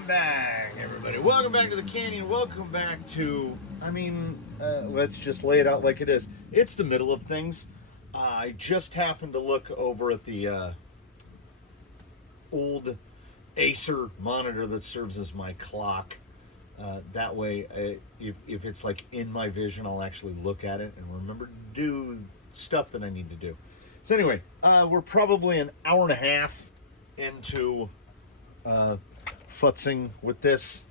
Welcome back, everybody. Welcome back to the canyon. Welcome back to, let's just lay it out like it is. It's the middle of things. I just happened to look over at the old Acer monitor that serves as my clock. That way, if it's like in my vision, I'll actually look at it and remember to do stuff that I need to do. So anyway, we're probably an hour and a half into futzing with this.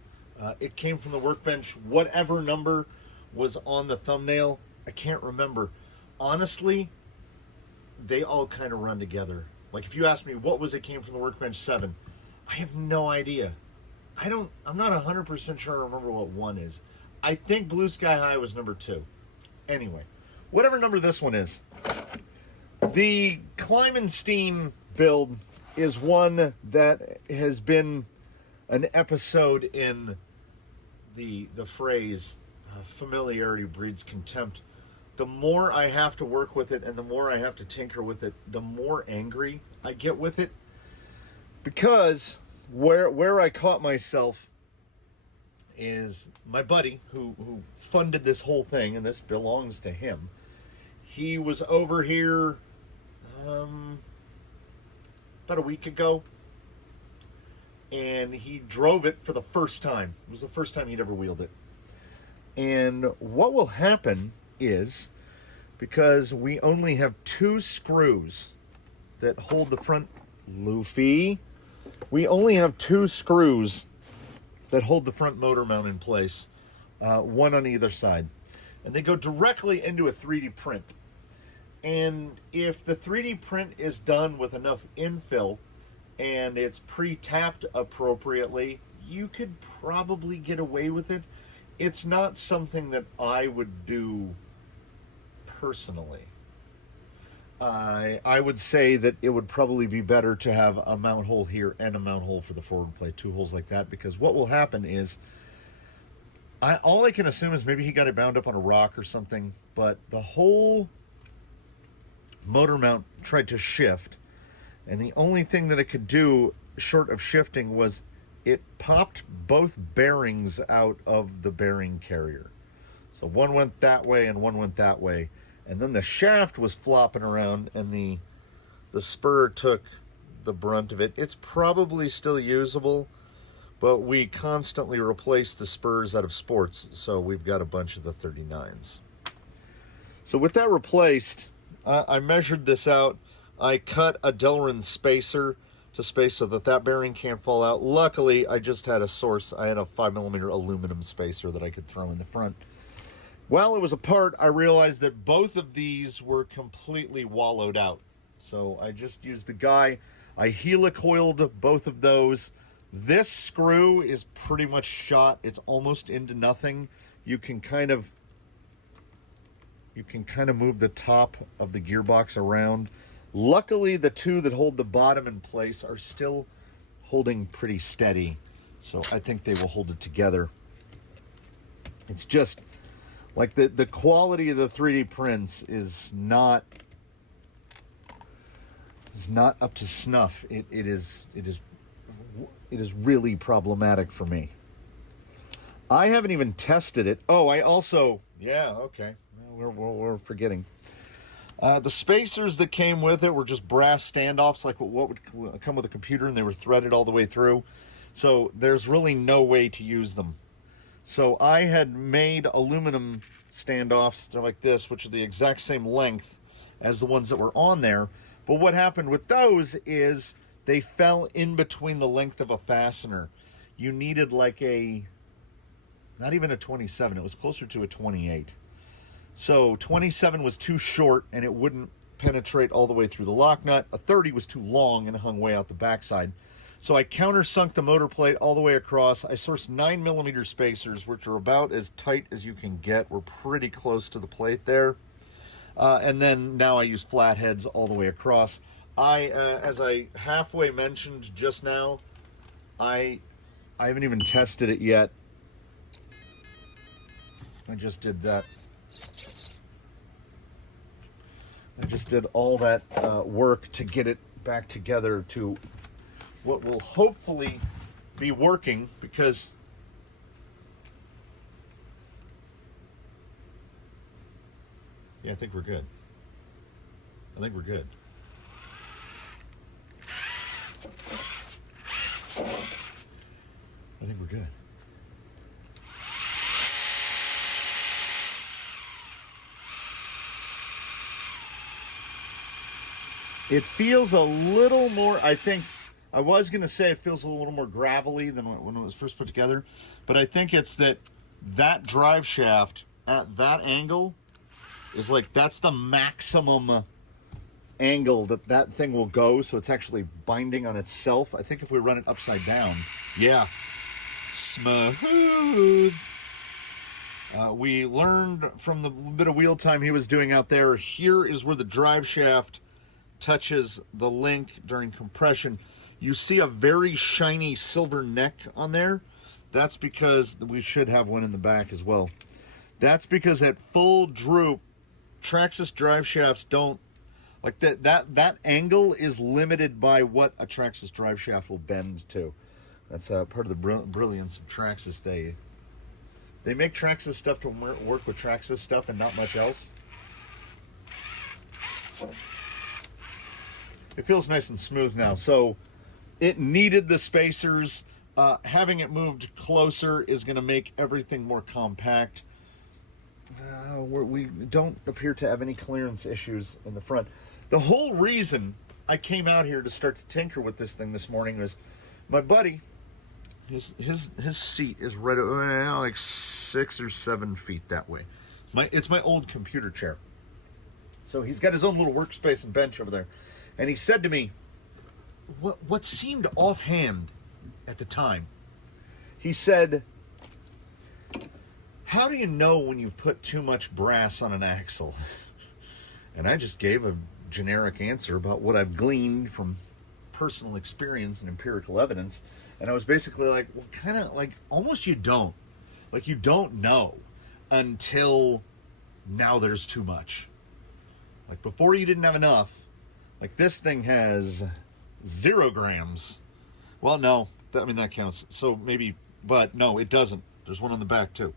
It came from the workbench. Whatever number was on the thumbnail, I can't remember. Honestly, they all kind of run together. Like if you ask me what was it came from the workbench 7, I have no idea. I'm not 100% sure I remember what 1 is. I think Blue Sky High was number 2. Anyway, whatever number this one is. The Kleimenstein build is one that has been an episode in the phrase familiarity breeds contempt. The more I have to work with it and the more I have to tinker with it, the more angry I get with it. Because where I caught myself is my buddy who funded this whole thing, and this belongs to him. He was over here about a week ago, and he drove it for the first time. It was the first time he'd ever wheeled it. And what will happen is, because we only have 2 screws that hold the front, Luffy, we only have 2 screws that hold the front motor mount in place, one on either side. And they go directly into a 3D print. And if the 3D print is done with enough infill and it's pre-tapped appropriately, you could probably get away with it. It's not something that I would do personally. I would say that it would probably be better to have a mount hole here and a mount hole for the forward plate, 2 holes like that, because what will happen is, all I can assume is maybe he got it bound up on a rock or something, but the whole motor mount tried to shift, and the only thing that it could do short of shifting was it popped both bearings out of the bearing carrier. So one went that way and one went that way, and then the shaft was flopping around and the spur took the brunt of it. It's probably still usable, but we constantly replace the spurs out of sports, so we've got a bunch of the 39s. So with that replaced, I measured this out. I cut a Delrin spacer to space so that bearing can't fall out. Luckily, I just had a source. I had a 5mm aluminum spacer that I could throw in the front. While it was apart, I realized that both of these were completely wallowed out. So I just used the guy. I helicoiled both of those. This screw is pretty much shot. It's almost into nothing. You can kind of move the top of the gearbox around. Luckily, the 2 that hold the bottom in place are still holding pretty steady. So I think they will hold it together. It's just like the quality of the 3D prints is not up to snuff. It is really problematic for me. I haven't even tested it. Oh, I also, okay. We're forgetting. The spacers that came with it were just brass standoffs, like what would come with a computer, and they were threaded all the way through. So there's really no way to use them. So I had made aluminum standoffs like this, which are the exact same length as the ones that were on there. But what happened with those is they fell in between the length of a fastener. You needed like not even a 27, it was closer to a 28. So 27 was too short and it wouldn't penetrate all the way through the lock nut. A 30 was too long and hung way out the backside. So I countersunk the motor plate all the way across. I sourced 9mm spacers, which are about as tight as you can get. We're pretty close to the plate there. And then now I use flatheads all the way across. As I halfway mentioned just now, I haven't even tested it yet. I just did that. I just did all that work to get it back together to what will hopefully be working because yeah, I think we're good. I think we're good. I think we're good. It feels a little more, I think, I was going to say it feels a little more gravelly than when it was first put together, but I think it's that drive shaft at that angle is like, that's the maximum angle that thing will go, so it's actually binding on itself. I think if we run it upside down, yeah, smooth. We learned from the bit of wheel time he was doing out there, here is where the drive shaft touches the link during compression. You see a very shiny silver neck on there. That's because we should have one in the back as well. That's because at full droop, Traxxas drive shafts don't, like that angle is limited by what a Traxxas drive shaft will bend to. That's part of the brilliance of Traxxas. They make Traxxas stuff to work with Traxxas stuff and not much else. It feels nice and smooth now. So it needed the spacers. Having it moved closer is going to make everything more compact. We don't appear to have any clearance issues in the front. The whole reason I came out here to start to tinker with this thing this morning was my buddy, his seat is right like 6 or 7 feet that way. It's my old computer chair. So he's got his own little workspace and bench over there. And he said to me, what seemed offhand at the time, he said, how do you know when you've put too much brass on an axle? And I just gave a generic answer about what I've gleaned from personal experience and empirical evidence. And I was basically like, well, kind of like almost you don't. Like you don't know until now there's too much. Like before you didn't have enough. Like this thing has 0 grams. Well, no, that counts. So maybe, but no, it doesn't. There's one on the back too.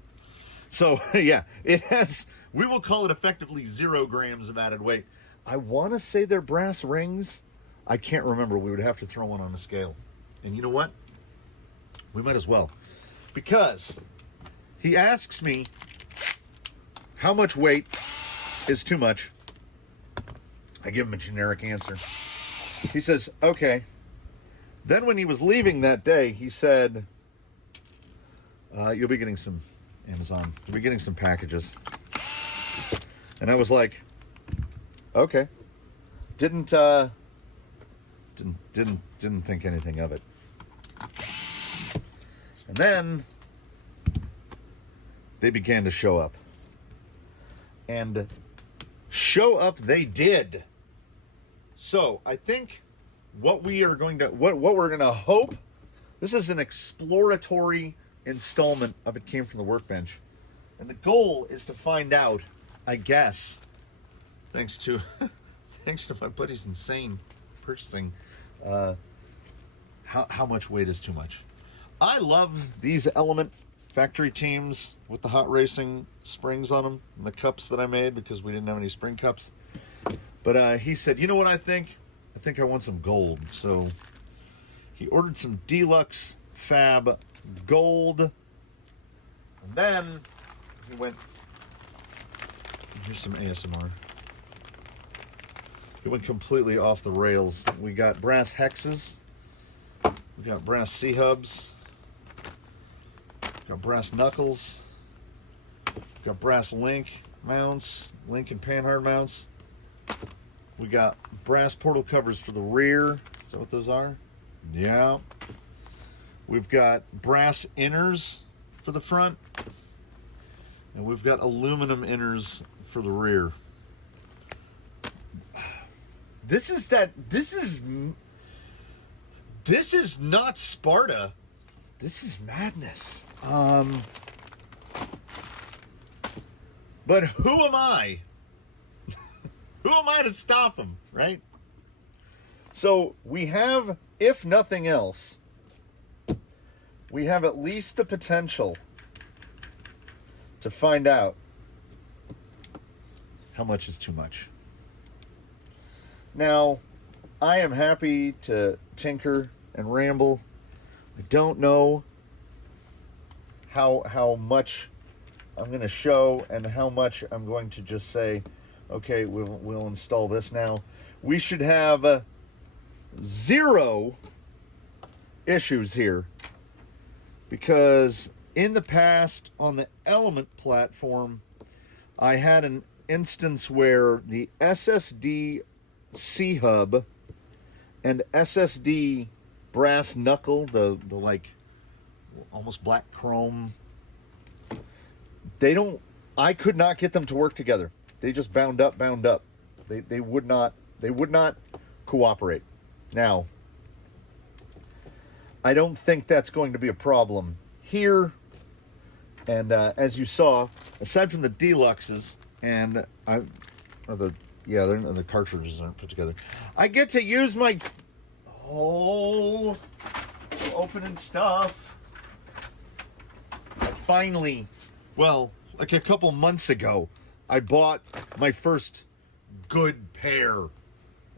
So yeah, it has, we will call it effectively 0 grams of added weight. I want to say they're brass rings. I can't remember. We would have to throw one on a scale. And you know what? We might as well. Because he asks me how much weight is too much. I give him a generic answer. He says, okay. Then when he was leaving that day, he said, you'll be getting some Amazon. You'll be getting some packages. And I was like, okay. Didn't think anything of it. And then they began to show up. And show up they did. So I think what we're going to hope, this is an exploratory installment of It Came From the Workbench. And the goal is to find out, I guess, thanks to my buddy's insane purchasing, how much weight is too much. I love these Element factory teams with the hot racing springs on them and the cups that I made because we didn't have any spring cups. But he said, you know what I think? I think I want some gold. So he ordered some Deluxe Fab Gold. And then he went, here's some ASMR. He went completely off the rails. We got brass hexes. We got brass C-hubs. Got brass knuckles. Got brass link mounts, link and panhard mounts. We got brass portal covers for the rear. Is that what those are? Yeah. We've got brass inners for the front. And we've got aluminum inners for the rear. This is not Sparta. This is madness. But who am I? Who am I to stop him, right? So we have, if nothing else, we have at least the potential to find out how much is too much. Now, I am happy to tinker and ramble. I don't know how much I'm going to show and how much I'm going to just say, okay, we'll install this now. We should have 0 issues here, because in the past on the Element platform, I had an instance where the SSD C-hub and SSD brass knuckle, the like almost black chrome, I could not get them to work together. They just bound up. They would not cooperate. Now, I don't think that's going to be a problem here. And as you saw, aside from the deluxes and the cartridges aren't put together, I get to use my opening stuff. Finally, well, like a couple months ago, I bought my first good pair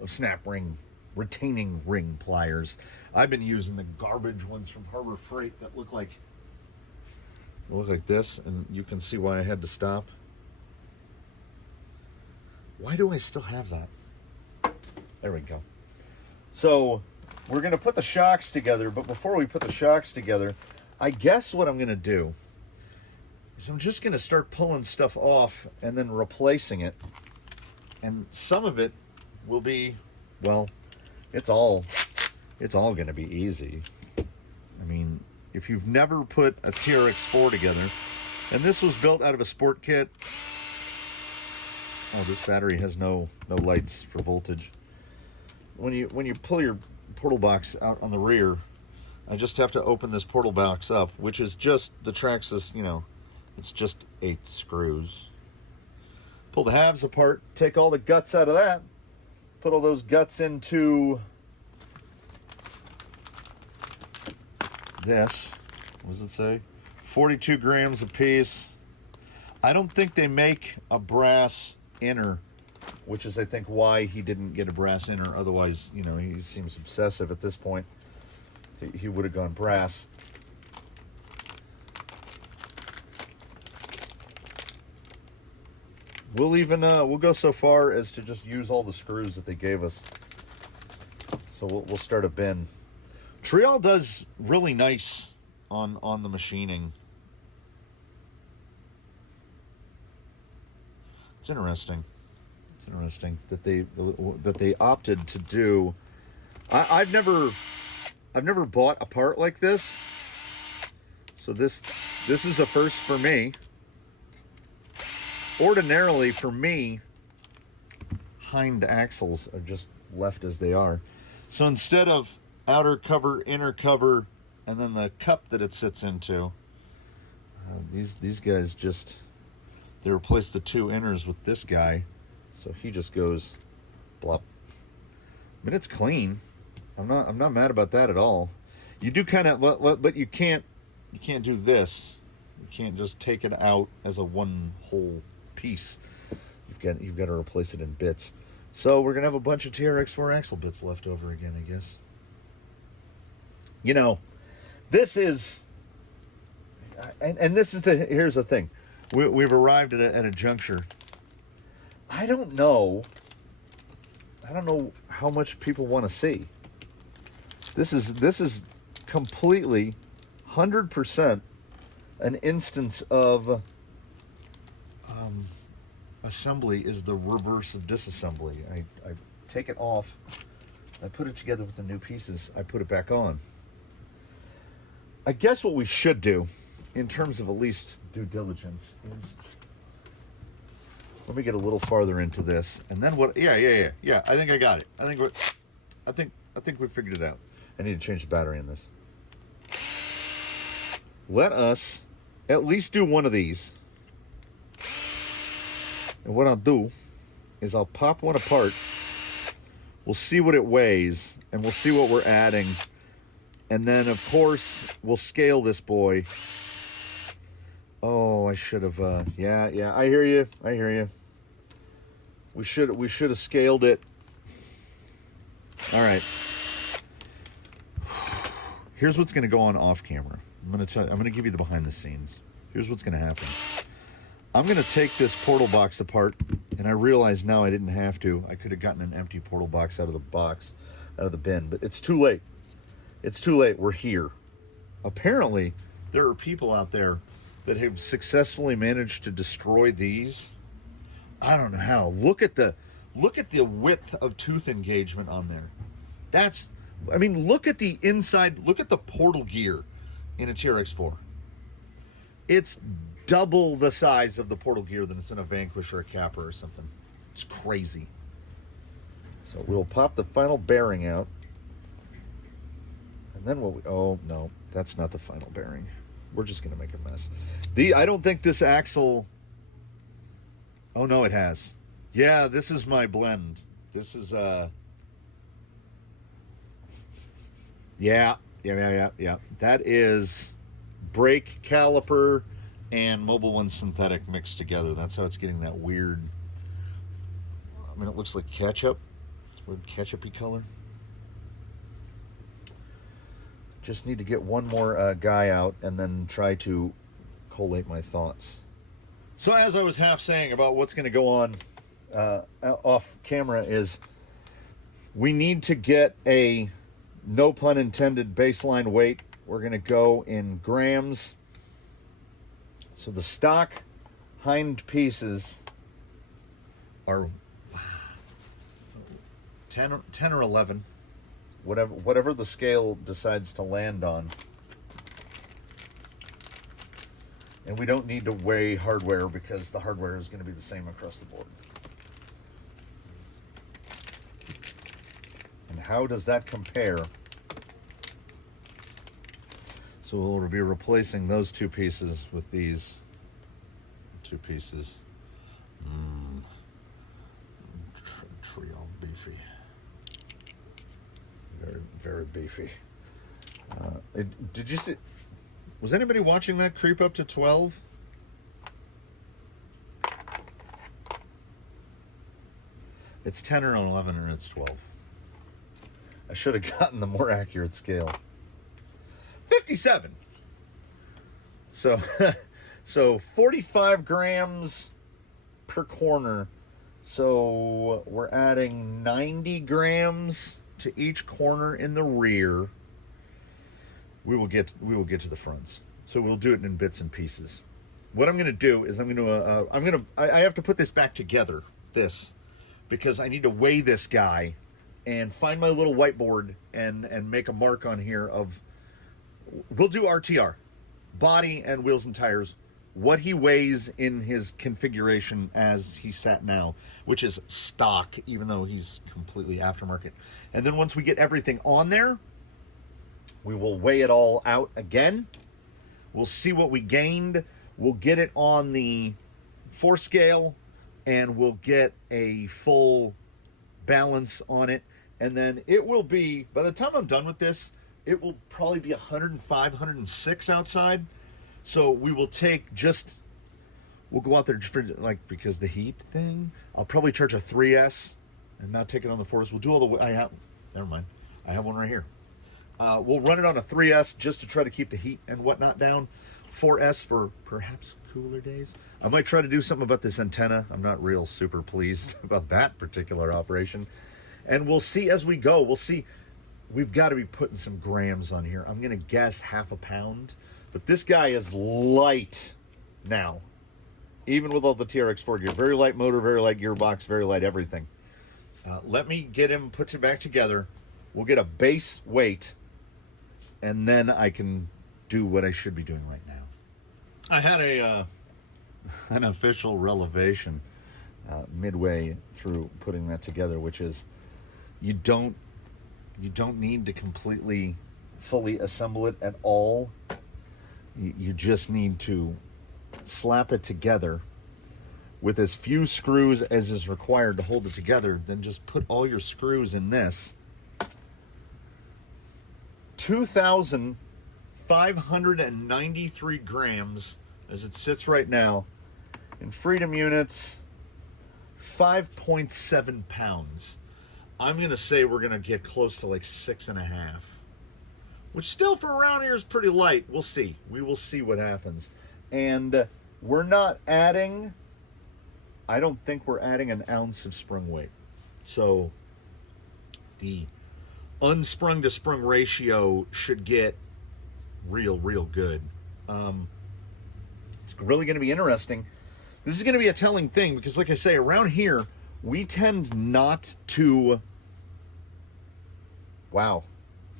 of snap ring retaining ring pliers. I've been using the garbage ones from Harbor Freight that look like this, and you can see why I had to stop. Why do I still have that? There we go. So we're going to put the shocks together, but before we put the shocks together, I guess what I'm going to do is I'm just going to start pulling stuff off and then replacing it. And some of it will be, well, it's all going to be easy. I mean, if you've never put a TRX4 together, and this was built out of a sport kit. Oh, this battery has no lights for voltage. When you pull your portal box out on the rear, I just have to open this portal box up, which is just the Traxxas, it's just 8 screws. Pull the halves apart, take all the guts out of that, put all those guts into this. What does it say? 42 grams a piece. I don't think they make a brass inner, which is, I think, why he didn't get a brass inner. Otherwise, he seems obsessive at this point. He would have gone brass. We'll go so far as to just use all the screws that they gave us. So we'll start a bin. Trial does really nice on the machining. It's interesting. It's interesting that they opted to do. I've never bought a part like this, so this is a first for me. Ordinarily, for me, hind axles are just left as they are. So instead of outer cover, inner cover, and then the cup that it sits into, these guys just, they replaced the 2 inners with this guy, so he just goes blop. I mean, it's clean. I'm not mad about that at all. You do kind of, but you can't do this. You can't just take it out as a one whole piece. You've got to replace it in bits. So we're gonna have a bunch of TRX4 axle bits left over again, I guess. This is, and this is here's the thing. We've arrived at a juncture. I don't know how much people want to see. This is completely 100% an instance of assembly is the reverse of disassembly. I take it off, I put it together with the new pieces, I put it back on. I guess what we should do, in terms of at least due diligence, is let me get a little farther into this, and then what? Yeah. I think I got it. I think we figured it out. I need to change the battery in this. Let us at least do one of these. And what I'll do is I'll pop one apart. We'll see what it weighs, and we'll see what we're adding. And then, of course, we'll scale this boy. Oh, I should have, yeah, I hear you. We should have scaled it. All right. Here's what's going to go on off camera. I'm going to give you the behind the scenes. Here's what's going to happen. I'm going to take this portal box apart, and I realize now I didn't have to. I could have gotten an empty portal box out of the bin, but it's too late. It's too late. We're here. Apparently, there are people out there that have successfully managed to destroy these. I don't know how. Look at the width of tooth engagement on there. Look at the inside. Look at the portal gear in a TRX4. It's double the size of the portal gear than it's in a Vanquish or a Capra or something. It's crazy. So we'll pop the final bearing out. And then oh no, that's not the final bearing. We're just going to make a mess. I don't think this axle... Oh, no, it has. Yeah, this is my blend. This is, Yeah. That is brake caliper and Mobil 1 synthetic mixed together. That's how it's getting that weird... it looks like ketchup. Weird ketchup-y color. Just need to get one more guy out and then try to collate my thoughts. So as I was half saying about what's going to go on off camera is we need to get a, no pun intended, baseline weight. We're going to go in grams. So the stock hind pieces are 10 or 11. Whatever the scale decides to land on. And we don't need to weigh hardware because the hardware is going to be the same across the board. And how does that compare? So we'll be replacing those two pieces with these two pieces. Trio beefy. Very, very beefy. Did you see? Was anybody watching that creep up to 12? It's 10 or 11 or it's 12. I should have gotten the more accurate scale. 57. So, so 45 grams per corner. So we're adding 90 grams to each corner in the rear. We will get to the fronts. So we'll do it in bits and pieces. What I'm going to do is I have to put this back together, because I need to weigh this guy and find my little whiteboard and make a mark on here of, we'll do RTR, body and wheels and tires, what he weighs in his configuration as he sat now, which is stock, even though he's completely aftermarket. And then once we get everything on there, we will weigh it all out again. We'll see what we gained. We'll get it on the 4 scale, and we'll get a full balance on it. And then it will be, by the time I'm done with this, it will probably be 105, 106 outside. So we will we'll go out there for, because the heat thing, I'll probably charge a 3S and not take it on the 4S. We'll do all the, never mind. I have one right here. We'll run it on a 3S just to try to keep the heat and whatnot down. 4S for perhaps cooler days. I might try to do something about this antenna. I'm not real super pleased about that particular operation. And we'll see as we go. We'll see. We've got to be putting some grams on here. I'm going to guess half a pound. But this guy is light now. Even with all the TRX4 gear. Very light motor, very light gearbox, very light everything. Let me get him put it back together. We'll get a base weight. And then I can do what I should be doing right now. I had an official revelation midway through putting that together, which is you don't need to completely fully assemble it at all. You just need to slap it together with as few screws as is required to hold it together. Then just put all your screws in this. 2,593 grams as it sits right now. In freedom units, 5.7 pounds. I'm going to say we're going to get close to like 6.5, which still for around here is pretty light. We'll see. We will see what happens. And we're not adding, I don't think we're adding an ounce of sprung weight. So the unsprung to sprung ratio should get real good. It's really going to be interesting. This is going to be a telling thing because, like I say, around here, we tend not to... Wow.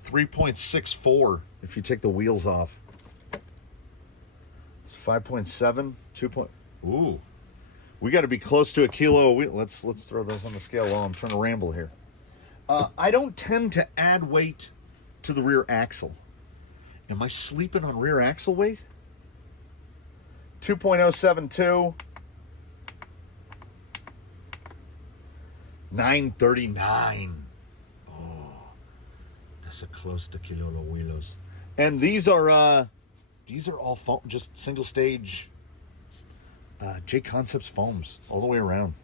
3.64 if you take the wheels off. It's 5.7, 2 point... Ooh. We got to be close to a kilo of wheel. Let's throw those on the scale while I'm trying to ramble here. I don't tend to add weight to the rear axle. Am I sleeping on rear axle weight? 2.072. 939. Oh, that's a close to kilo de wheelos. And these are all just single stage J Concepts foams all the way around.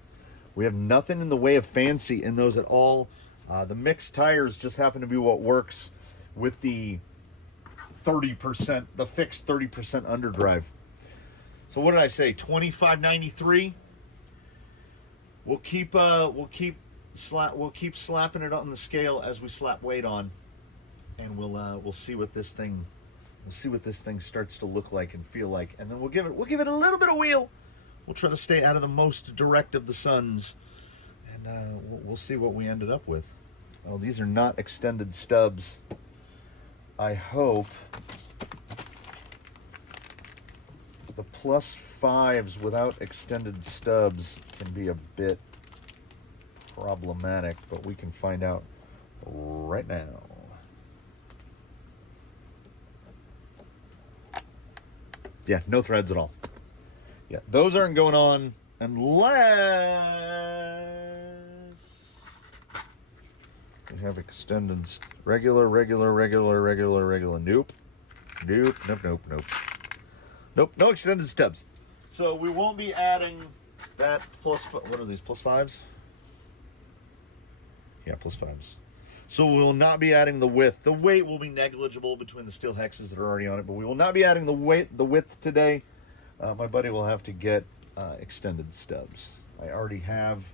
We have nothing in the way of fancy in those at all. The mixed tires just happen to be what works with the 30%, the fixed 30% underdrive. So what did I say? 2593. We'll keep slapping it on the scale as we slap weight on, and we'll see what this thing starts to look like and feel like, and then we'll give it a little bit of wheel. We'll try to stay out of the most direct of the suns, and we'll see what we ended up with. Oh, these are not extended stubs. I hope the +5s without extended stubs can be a bit problematic, but we can find out right now. Yeah, no threads at all. Yeah, those aren't going on unless we have extended regular. Nope. Nope, no extended stubs. So we won't be adding that what are these, +5s? Yeah, +5s. So we will not be adding the width. The weight will be negligible between the steel hexes that are already on it, but we will not be adding the width today. My buddy will have to get extended stubs. I already have,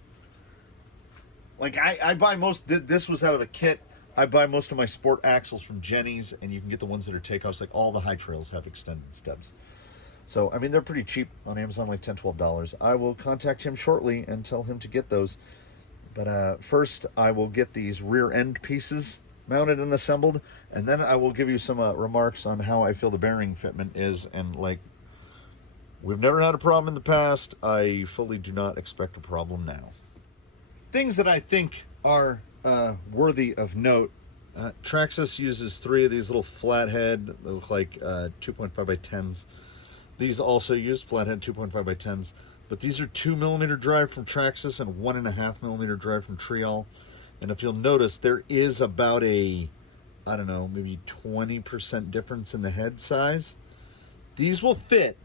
like, I buy most, this was out of the kit. I buy most of my sport axles from Jenny's, and you can get the ones that are takeoffs. Like, all the high trails have extended stubs. So, I mean, they're pretty cheap on Amazon, like $10, $12. I will contact him shortly and tell him to get those. But first, I will get these rear end pieces mounted and assembled, and then I will give you some remarks on how I feel the bearing fitment is. And, like, we've never had a problem in the past. I fully do not expect a problem now. Things that I think are worthy of note. Traxxas uses 3 of these little flathead, they look like 2.5 by 10s. These also use flathead 2.5 by 10s, but these are 2mm drive from Traxxas and 1.5mm drive from Trial. And if you'll notice, there is about a, I don't know, maybe 20% difference in the head size. These will fit,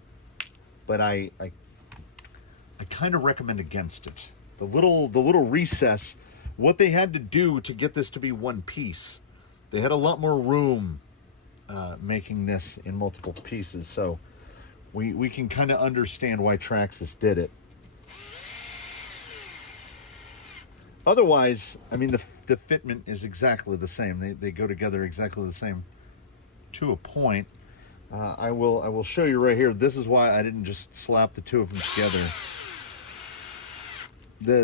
but I kind of recommend against it. The little recess, what they had to do to get this to be one piece, they had a lot more room making this in multiple pieces. So we can kind of understand why Traxxas did it. Otherwise, I mean, the fitment is exactly the same. They go together exactly the same to a point. I will show you right here. This is why I didn't just slap the two of them together.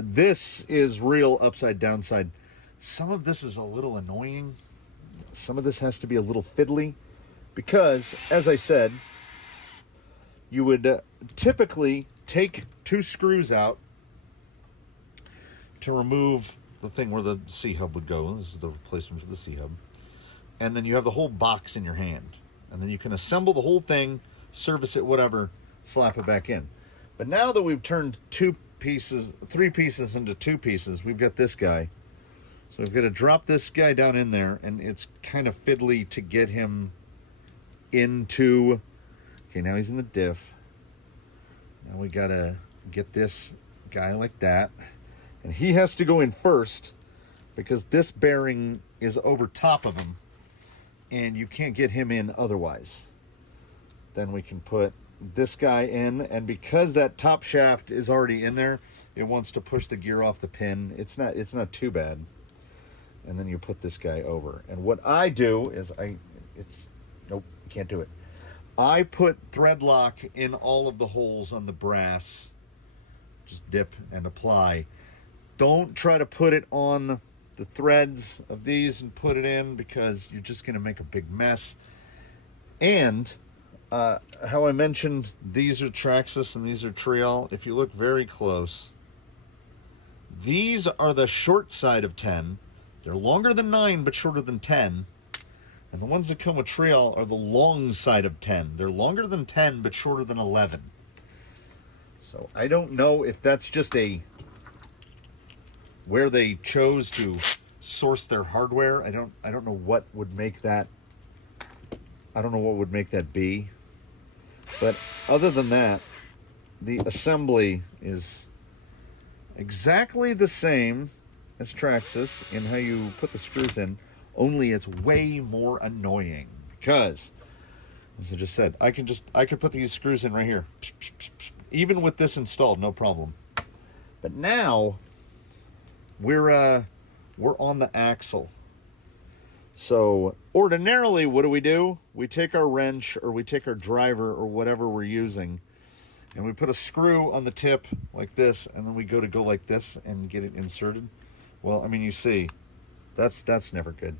This is real upside downside. Some of this is a little annoying. Some of this has to be a little fiddly because, as I said, you would typically take 2 screws out to remove the thing where the C-hub would go. This is the replacement for the C-hub. And then you have the whole box in your hand. And then you can assemble the whole thing, service it, whatever, slap it back in. But now that we've turned 3 pieces into 2 pieces, we've got this guy. So we've got to drop this guy down in there, and it's kind of fiddly to get him into... Okay, now he's in the diff. Now we got to get this guy like that. And he has to go in first because this bearing is over top of him, and you can't get him in otherwise. Then we can put this guy in, and because that top shaft is already in there, it wants to push the gear off the pin. It's not too bad. And then you put this guy over. And what I do is nope, can't do it. I put thread lock in all of the holes on the brass. Just dip and apply. Don't try to put it on the threads of these and put it in, because you're just going to make a big mess. And how I mentioned, these are Traxxas and these are Trial. If you look very close, these are the short side of 10. They're longer than 9, but shorter than 10. And the ones that come with Trial are the long side of 10. They're longer than 10, but shorter than 11. So I don't know if that's just where they chose to source their hardware. I don't know what would make that. I don't know what would make that be. But other than that, the assembly is exactly the same as Traxxas in how you put the screws in, only it's way more annoying because, as I just said, I could put these screws in right here, even with this installed, no problem. But now we're on the axle. So ordinarily, what do? We take our wrench or we take our driver or whatever we're using, and we put a screw on the tip like this, and then we go like this and get it inserted. Well, I mean, you see, that's never good.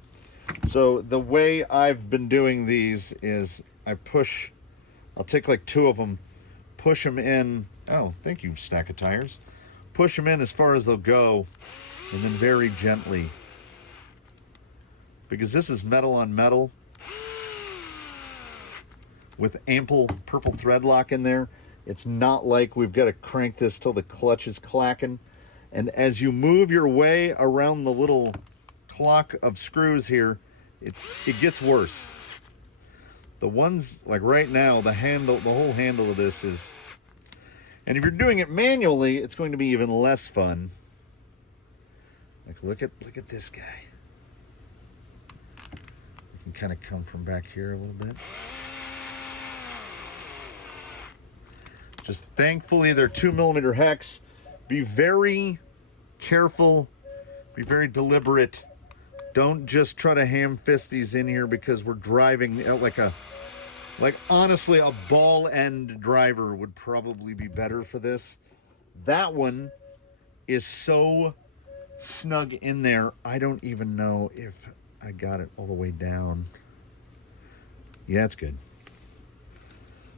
So the way I've been doing these is I'll take like 2 of them, push them in. Oh, thank you, stack of tires. Push them in as far as they'll go, and then very gently, because this is metal on metal with ample purple thread lock in there. It's not like we've got to crank this till the clutch is clacking. And as you move your way around the little clock of screws here, it gets worse. The ones like right now, the whole handle of this is, and if you're doing it manually, it's going to be even less fun. Like look at this guy. You can kind of come from back here a little bit. Just thankfully they're 2mm hex. Be very careful, be very deliberate. Don't just try to ham fist these in here because we're driving like honestly a ball end driver would probably be better for this. That one is so snug in there, I don't even know if I got it all the way down. Yeah, it's good.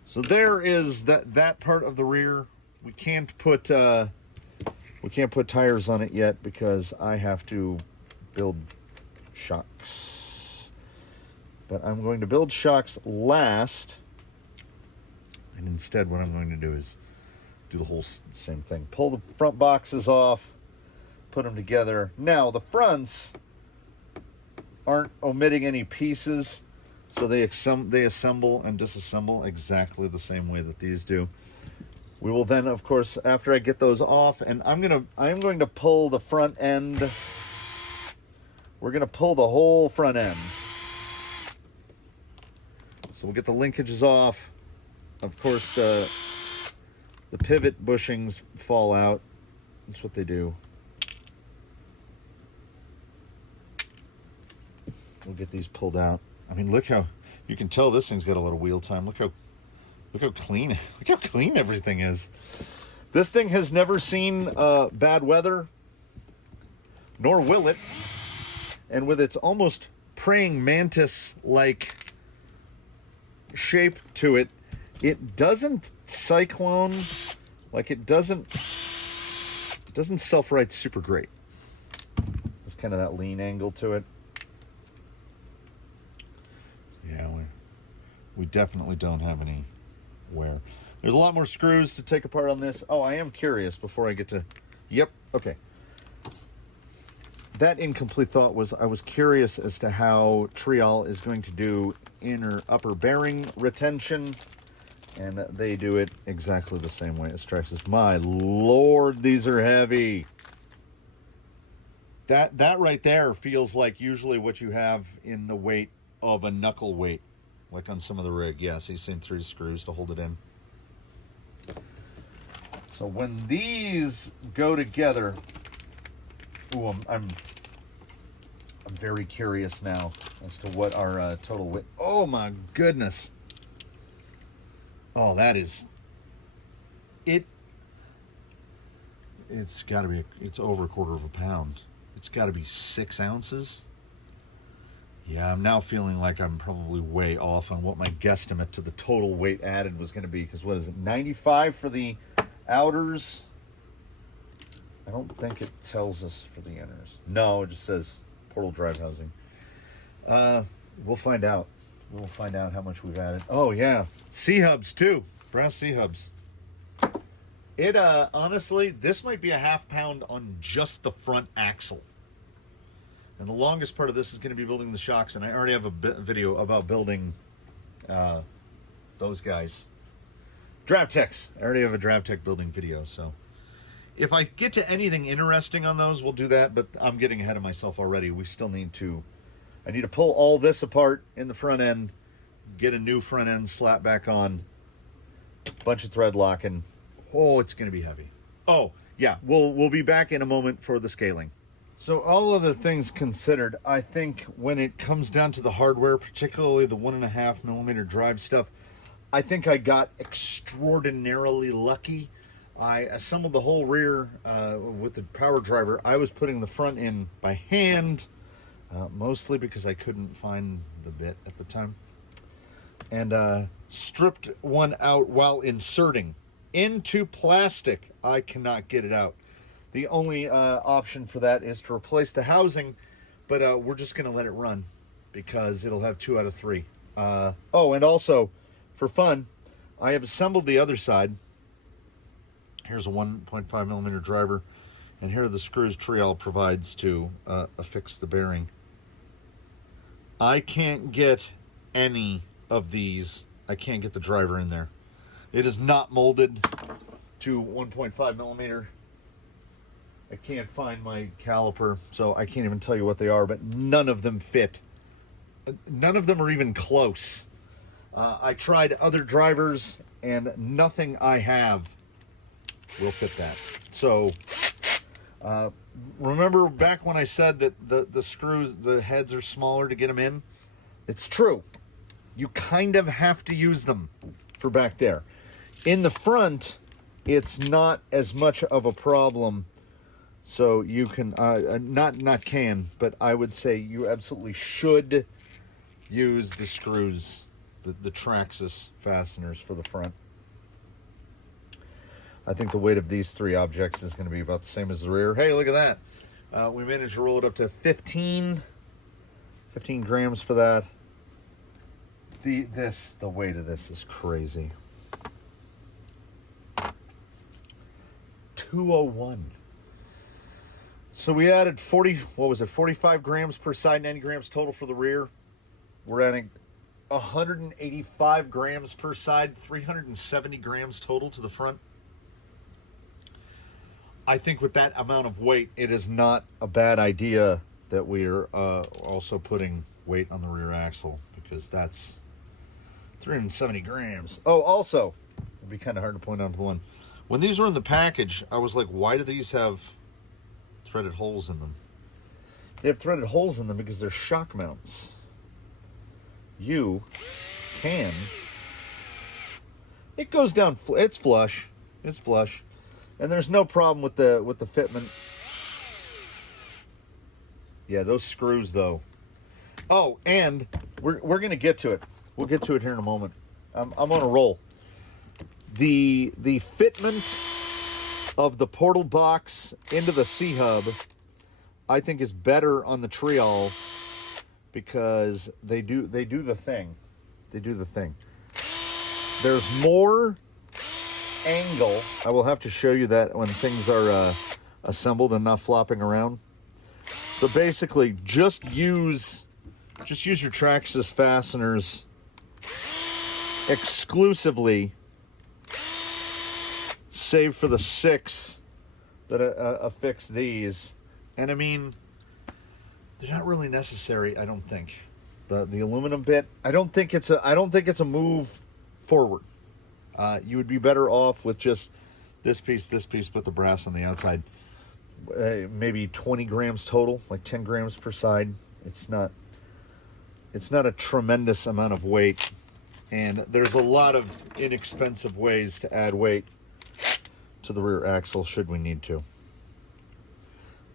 So there is that part of the rear. We can't put tires on it yet because I have to build shocks. But I'm going to build shocks last. And instead what I'm going to do is do the whole same thing. Pull the front boxes off, put them together. Now the fronts aren't omitting any pieces, so they assemble and disassemble exactly the same way that these do. We will then, of course, after I get those off, and I am going to pull the front end. We're going to pull the whole front end. So we'll get the linkages off. Of course, the pivot bushings fall out. That's what they do. We'll get these pulled out. I mean, look how you can tell this thing's got a lot of wheel time. Look how clean everything is. This thing has never seen bad weather, nor will it. And with its almost praying mantis-like shape to it, it doesn't cyclone, like it doesn't self-right super great. There's kind of that lean angle to it. Yeah, we definitely don't have any wear. There's a lot more screws to take apart on this. Oh, I am curious before I get to... Yep, okay. that incomplete thought was I was curious as to how Trial is going to do inner upper bearing retention, and they do it exactly the same way as Traxxas. My Lord, these are heavy. That right there feels like usually what you have in the weight of a knuckle weight, like on some of the rig. Yeah, see, same 3 screws to hold it in. So when these go together, ooh, I'm very curious now as to what our total weight. Oh my goodness! Oh, that is it. It's got to be. It's over 1/4 pound. It's got to be 6 ounces. Yeah, I'm now feeling like I'm probably way off on what my guesstimate to the total weight added was going to be. Because what is it, 95 for the outers? I don't think it tells us for the inners. No, it just says portal drive housing. We'll find out. We'll find out how much we've added. Oh, yeah. C-hubs, too. Brass C-hubs. It, honestly, this might be a 1/2 pound on just the front axle. And the longest part of this is going to be building the shocks, and I already have a video about building those guys. Dravtex. I already have a Dravtech building video, so if I get to anything interesting on those, we'll do that, but I'm getting ahead of myself already. We still need to, I need to pull all this apart in the front end, get a new front end slap back on, bunch of thread locking. Oh, it's going to be heavy. Oh, yeah, we'll be back in a moment for the scaling. So all of the things considered, I think when it comes down to the hardware, particularly the 1.5 millimeter drive stuff, I think I got extraordinarily lucky. I assembled the whole rear with the power driver. I was putting the front in by hand, mostly because I couldn't find the bit at the time. And stripped one out while inserting into plastic. I cannot get it out. The only option for that is to replace the housing, but we're just going to let it run because it'll have 2 out of 3. Oh, and also, for fun, I have assembled the other side. Here's a 1.5 millimeter driver, and here are the screws Trial provides to affix the bearing. I can't get any of these. I can't get the driver in there. It is not molded to 1.5 millimeter. I can't find my caliper, so I can't even tell you what they are, but none of them fit. None of them are even close. I tried other drivers, and nothing I have will fit that. So, remember back when I said that the screws, the heads are smaller to get them in? It's true. You kind of have to use them for back there. In the front, it's not as much of a problem. So you can, but I would say you absolutely should use the screws, the Traxxas fasteners for the front. I think the weight of these 3 objects is going to be about the same as the rear. Hey, look at that. We managed to roll it up to 15 grams for that. The weight of this is crazy. 201. So we added 45 grams per side, 90 grams total for the rear. We're adding 185 grams per side, 370 grams total to the front. I think with that amount of weight, it is not a bad idea that we are also putting weight on the rear axle, because that's 370 grams. Oh, also, it'd be kind of hard to point out to the one. When these were in the package, I was like, why do these have threaded holes in them? They have threaded holes in them because they're shock mounts. You can. It goes down. It's flush. It's flush, and there's no problem with the fitment. Yeah, those screws though. Oh, and we're gonna get to it. We'll get to it here in a moment. I'm on a roll. The fitment of the portal box into the C-hub, I think, is better on the Trial because they do the thing. They do the thing. There's more angle. I will have to show you that when things are assembled and not flopping around. So basically, just use your Traxxas fasteners exclusively, save for the 6 that affix these. And I mean, they're not really necessary, I don't think. The aluminum bit, I don't think it's a move forward. You would be better off with just this piece, put the brass on the outside. Maybe 20 grams total, like 10 grams per side. It's not a tremendous amount of weight, and there's a lot of inexpensive ways to add weight to the rear axle should we need to.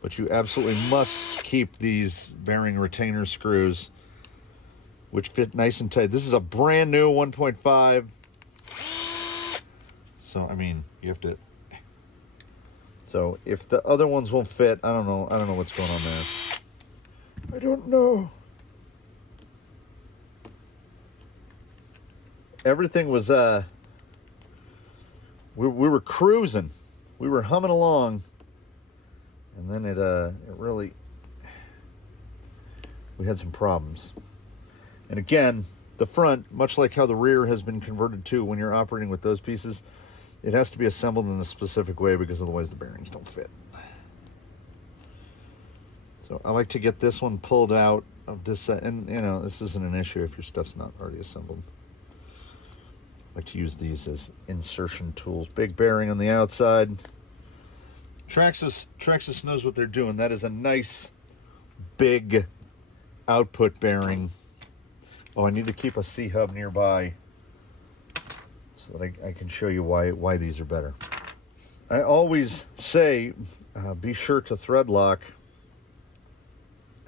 But you absolutely must keep these bearing retainer screws, which fit nice and tight. This is a brand new 1.5. So, I mean, you have to... So, if the other ones won't fit, I don't know what's going on there. I don't know. Everything was, we were cruising. We were humming along. And then it really... We had some problems. And again, the front, much like how the rear has been converted to when you're operating with those pieces, it has to be assembled in a specific way because otherwise the bearings don't fit. So I like to get this one pulled out of this, and you know, this isn't an issue if your stuff's not already assembled. I like to use these as insertion tools. Big bearing on the outside. Traxxas knows what they're doing. That is a nice, big output bearing. Oh, I need to keep a C-hub nearby so that I can show you why these are better. I always say, be sure to thread lock.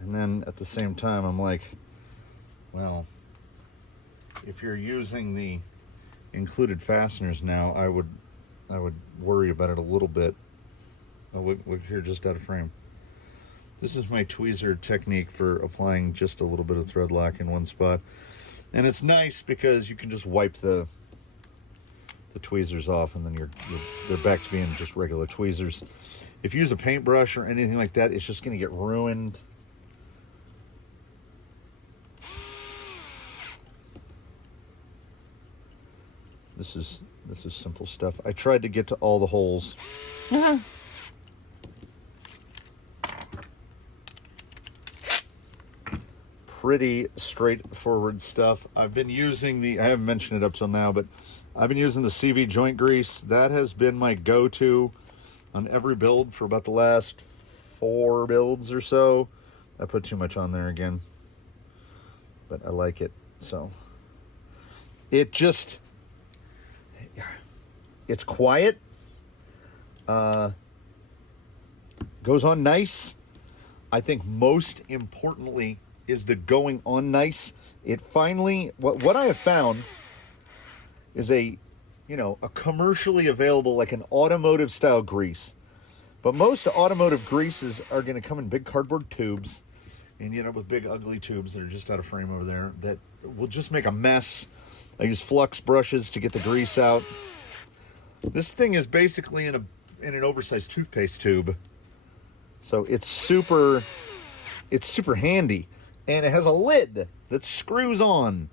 And then at the same time, I'm like, well, if you're using the included fasteners now, I would worry about it a little bit. Oh, look here, just out of frame. This is my tweezer technique for applying just a little bit of thread lock in one spot. And it's nice because you can just wipe the tweezers off, and then they're back to being just regular tweezers. If you use a paintbrush or anything like that, it's just going to get ruined. This is simple stuff. I tried to get to all the holes. Pretty straightforward stuff. I've been using I haven't mentioned it up till now, but I've been using the CV joint grease. That has been my go-to on every build for about the last 4 builds or so. I put too much on there again, but I like it. So it just, it's quiet, goes on nice. I think most importantly is the going on nice. It finally, what I have found is a commercially available, like an automotive style grease. But most automotive greases are going to come in big cardboard tubes, and you end up with big ugly tubes that are just out of frame over there that will just make a mess. I use flux brushes to get the grease out. This thing is basically in an oversized toothpaste tube. So it's super handy. And it has a lid that screws on.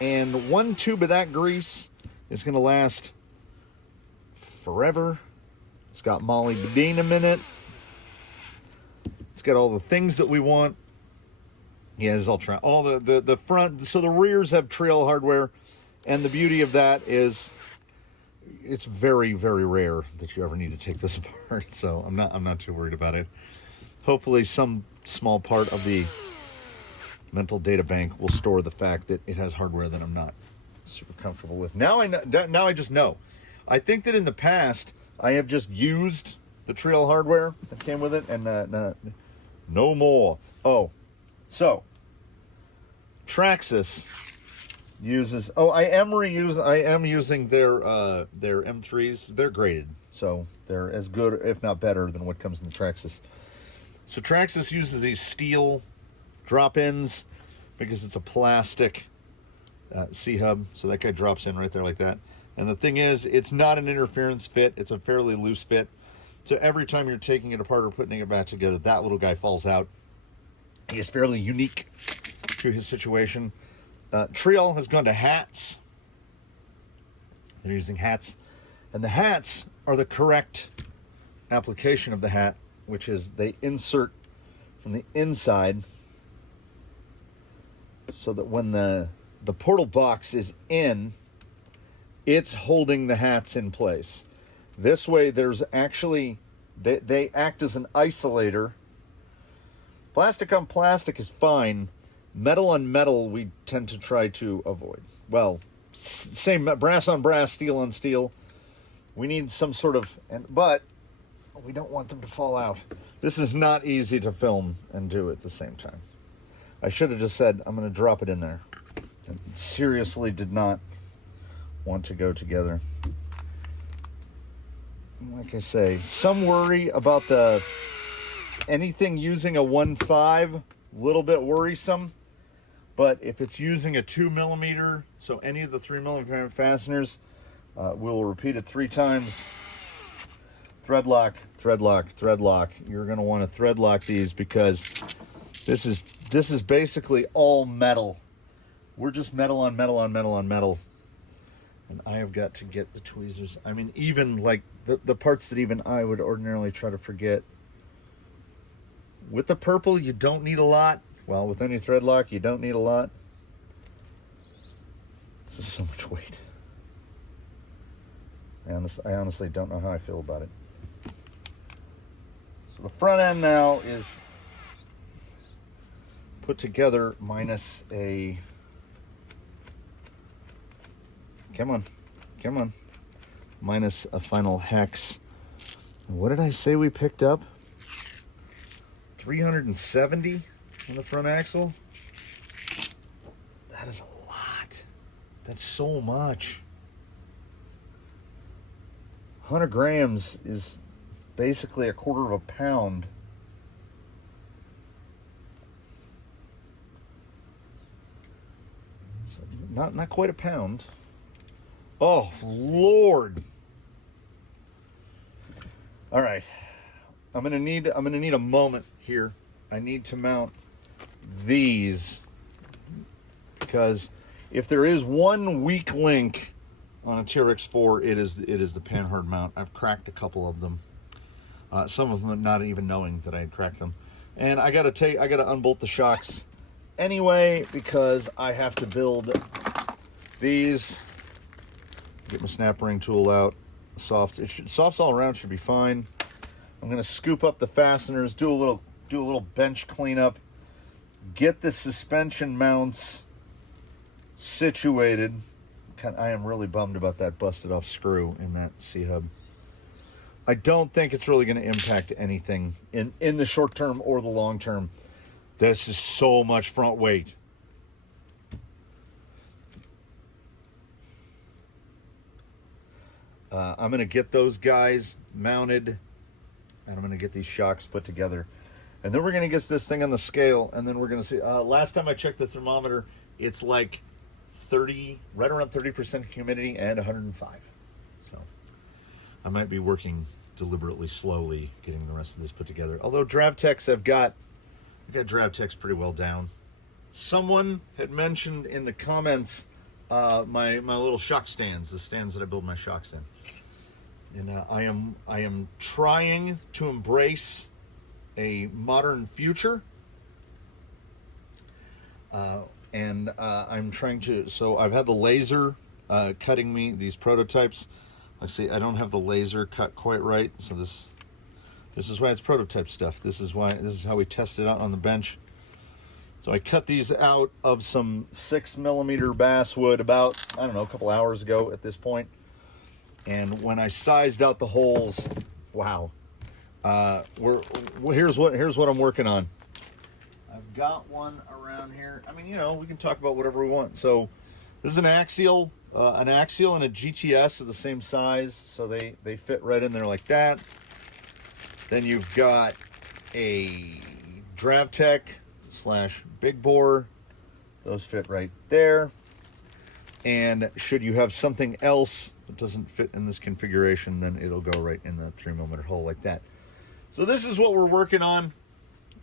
And one tube of that grease is going to last forever. It's got molybdenum in it. It's got all the things that we want. Yeah, it's all the front. So the rears have trail hardware. And the beauty of that is it's very, very rare that you ever need to take this apart. So I'm not too worried about it. Hopefully some small part of the mental data bank will store the fact that it has hardware that I'm not super comfortable with. Now I just know. I think that in the past I have just used the trail hardware that came with it, and no more. Oh, so Traxxas uses. Oh, I am using their M3s. They're graded, so they're as good, if not better, than what comes in the Traxxas. So Traxxas uses these steel drop-ins because it's a plastic C-hub, so that guy drops in right there like that. And the thing is, it's not an interference fit, it's a fairly loose fit. So every time you're taking it apart or putting it back together, that little guy falls out. He is fairly unique to his situation. Triol has gone to hats. They're using hats. And the hats are the correct application of the hat, which is they insert from the inside so that when the portal box is in, it's holding the hats in place. This way, there's actually, they act as an isolator. Plastic on plastic is fine. Metal on metal, we tend to try to avoid. Well, same brass on brass, steel on steel. We need some sort of, but we don't want them to fall out. This is not easy to film and do at the same time. I should have just said, I'm going to drop it in there. I seriously did not want to go together. Like I say, some worry about anything using a 1.5, little bit worrisome. But if it's using a 2 millimeter, so any of the 3 millimeter fasteners, we'll repeat it 3 times. Thread lock, thread lock, thread lock. You're going to want to thread lock these because this is basically all metal. We're just metal on metal on metal on metal. And I have got to get the tweezers. I mean, even like the parts that even I would ordinarily try to forget. With the purple, you don't need a lot. Well, with any thread lock, you don't need a lot. This is so much weight. I honestly don't know how I feel about it. So the front end now is put together minus a... Come on. Minus a final hex. What did I say we picked up? 370 on the front axle. That is a lot. That's so much. 100 grams is basically 1/4 pound. So not quite a pound. Oh, Lord. All right. I'm gonna need a moment here. I need to mount these because if there is one weak link on a TRX4, it is the panhard mount. I've cracked a couple of them. Some of them not even knowing that I had cracked them. And I gotta unbolt the shocks anyway because I have to build these. Get my snap ring tool out. Softs all around should be fine. I'm gonna scoop up the fasteners, do a little bench cleanup, get the suspension mounts situated. I am really bummed about that busted off screw in that C-hub. I don't think it's really going to impact anything in the short term or the long term. This is so much front weight. I'm going to get those guys mounted, and I'm going to get these shocks put together. And then we're going to get this thing on the scale, and then we're going to see. Last time I checked the thermometer, it's like 30, right around 30% humidity and 105. So I might be working deliberately slowly getting the rest of this put together. Although DravTechs, I've got DravTechs pretty well down. Someone had mentioned in the comments my little shock stands, the stands that I build my shocks in. And I am trying to embrace a modern future. And I'm trying to, so I've had the laser cutting me these prototypes. Like, see, I don't have the laser cut quite right, so this is why it's prototype stuff. This is how we test it out on the bench. So I cut these out of some 6mm basswood about, I don't know, a couple hours ago at this point. And when I sized out the holes, wow. Here's what I'm working on. I've got one around here. I mean, you know, we can talk about whatever we want. So this is an axial and a GTS are the same size, so they fit right in there like that. Then you've got a DravTech / big bore. Those fit right there. And should you have something else that doesn't fit in this configuration, then it'll go right in the 3mm hole like that. So this is what we're working on.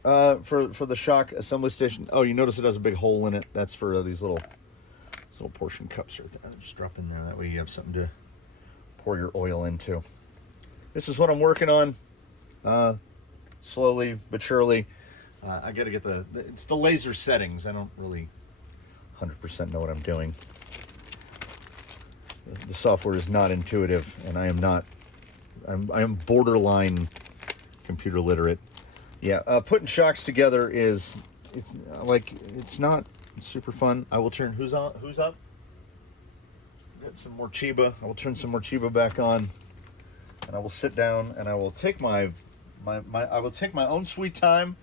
for the shock assembly station. Oh, you notice it has a big hole in it. That's for these little portion cups right there. Just drop in there. That way you have something to pour your oil into. This is what I'm working on. Slowly but surely. I got to get it's the laser settings. I don't really 100% know what I'm doing. The software is not intuitive, and I am borderline computer literate. Yeah, putting shocks together it's not super fun. I will turn who's up? Get some more Chiba. I will turn some more Chiba back on, and I will sit down and I will take my own sweet time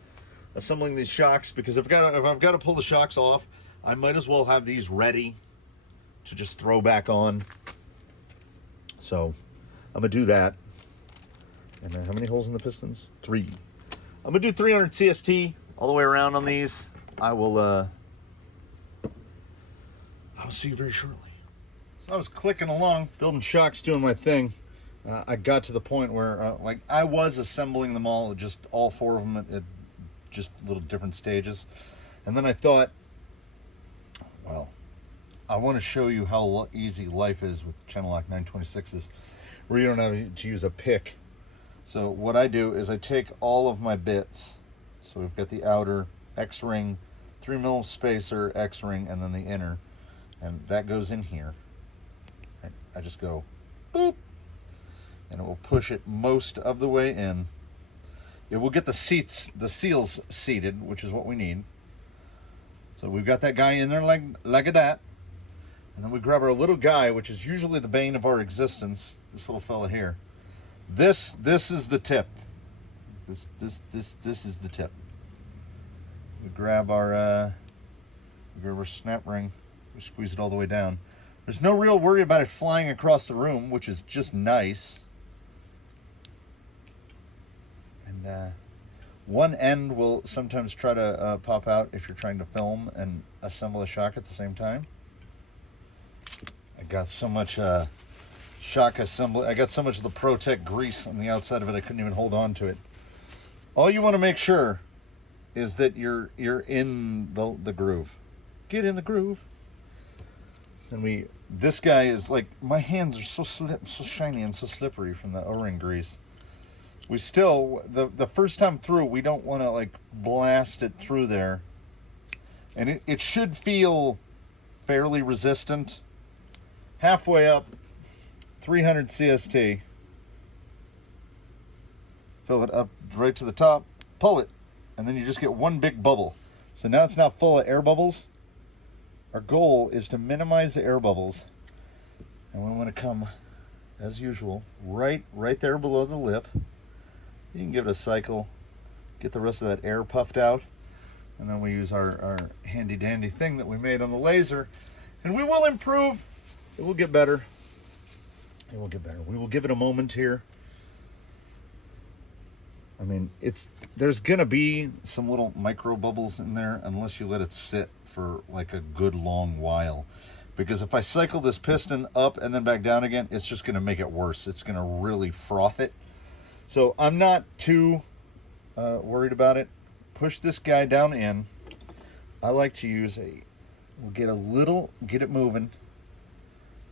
assembling these shocks, because if I've got to pull the shocks off, I might as well have these ready to just throw back on. So I'm gonna do that. And then how many holes in the pistons? 3. I'm gonna do 300 CST all the way around on these. I'll see you very shortly. So I was clicking along, building shocks, doing my thing. I got to the point where I was assembling them all, just all 4 of them at just little different stages. And then I thought, well, I want to show you how easy life is with channel lock 926s, where you don't have to use a pick. So what I do is I take all of my bits. So we've got the outer X-ring, 3mm spacer, X-ring, and then the inner. And that goes in here. Right. I just go boop, and it will push it most of the way in. It will get the seals seated, which is what we need. So we've got that guy in there like that. And then we grab our little guy, which is usually the bane of our existence, this little fella here. This is the tip. This is the tip. We grab our snap ring, we squeeze it all the way down. There's no real worry about it flying across the room, which is just nice. And one end will sometimes try to pop out if you're trying to film and assemble a shock at the same time. I got so much shock assembly. I got so much of the Protect grease on the outside of it, I couldn't even hold on to it. All you want to make sure is that you're in the groove. Get in the groove. And this guy is like, my hands are so shiny and so slippery from the O-ring grease. We still, the first time through, we don't want to like blast it through there. And it should feel fairly resistant. Halfway up, 300 CST. Fill it up right to the top, pull it, and then you just get one big bubble. So now it's not full of air bubbles. Our goal is to minimize the air bubbles. And we want to come, as usual, right there below the lip. You can give it a cycle, get the rest of that air puffed out, and then we use our handy dandy thing that we made on the laser, and we will improve. It will get better. It will get better. We will give it a moment here. I mean, there's gonna be some little micro bubbles in there unless you let it sit for like a good long while. Because if I cycle this piston up and then back down again, it's just gonna make it worse. It's gonna really froth it. So I'm not too worried about it. Push this guy down in. I like to use we'll get it moving.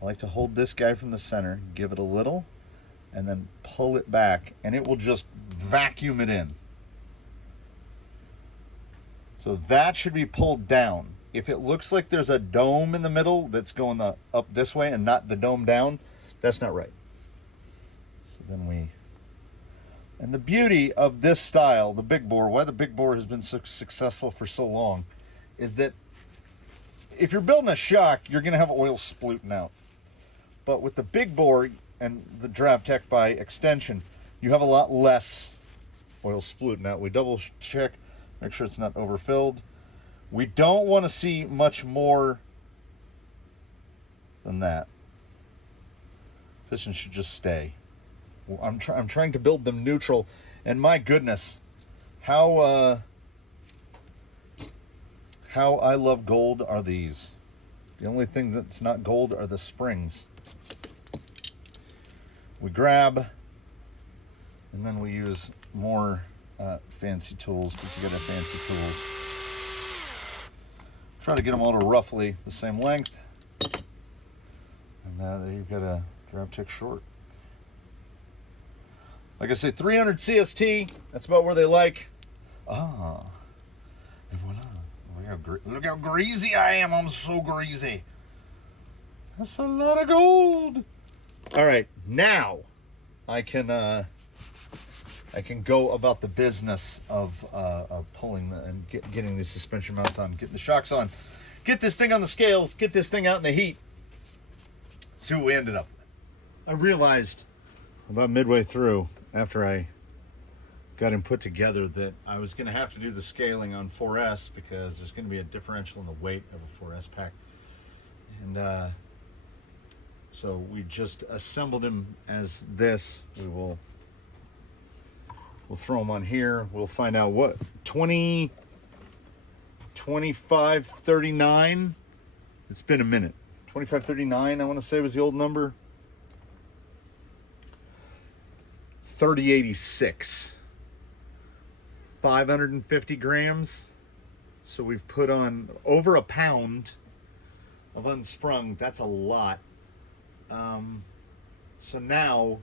I like to hold this guy from the center, give it a little, and then pull it back, and it will just vacuum it in. So that should be pulled down. If it looks like there's a dome in the middle that's going up this way and not the dome down, that's not right. So then and the beauty of this style, the big bore, why the big bore has been so successful for so long, is that if you're building a shock, you're going to have oil spluting out. But with the big bore and the Dravtech by extension, you have a lot less oil spluting out. We double check, make sure it's not overfilled. We don't want to see much more than that. Piston should just stay. I'm trying to build them neutral, and my goodness, how I love gold are these. The only thing that's not gold are the springs. We grab, and then we use more fancy tools, because you got to have fancy tools. Try to get them all to roughly the same length. And there you've got a drive tick short. Like I said, 300 CST, that's about where they like. Ah, and voila. Look how greasy I am. I'm so greasy. That's a lot of gold. All right, now I can go about the business of pulling and getting the suspension mounts on, getting the shocks on, get this thing on the scales, get this thing out in the heat. See what we ended up with. I realized about midway through, after I got him put together, that I was going to have to do the scaling on 4S because there's going to be a differential in the weight of a 4S pack. And so we just assembled him as this. We'll throw him on here. We'll find out what 20, 25, 39. It's been a minute. 25, 39, I want to say was the old number. 3086. 550 grams. So we've put on over a pound of unsprung. That's a lot. So now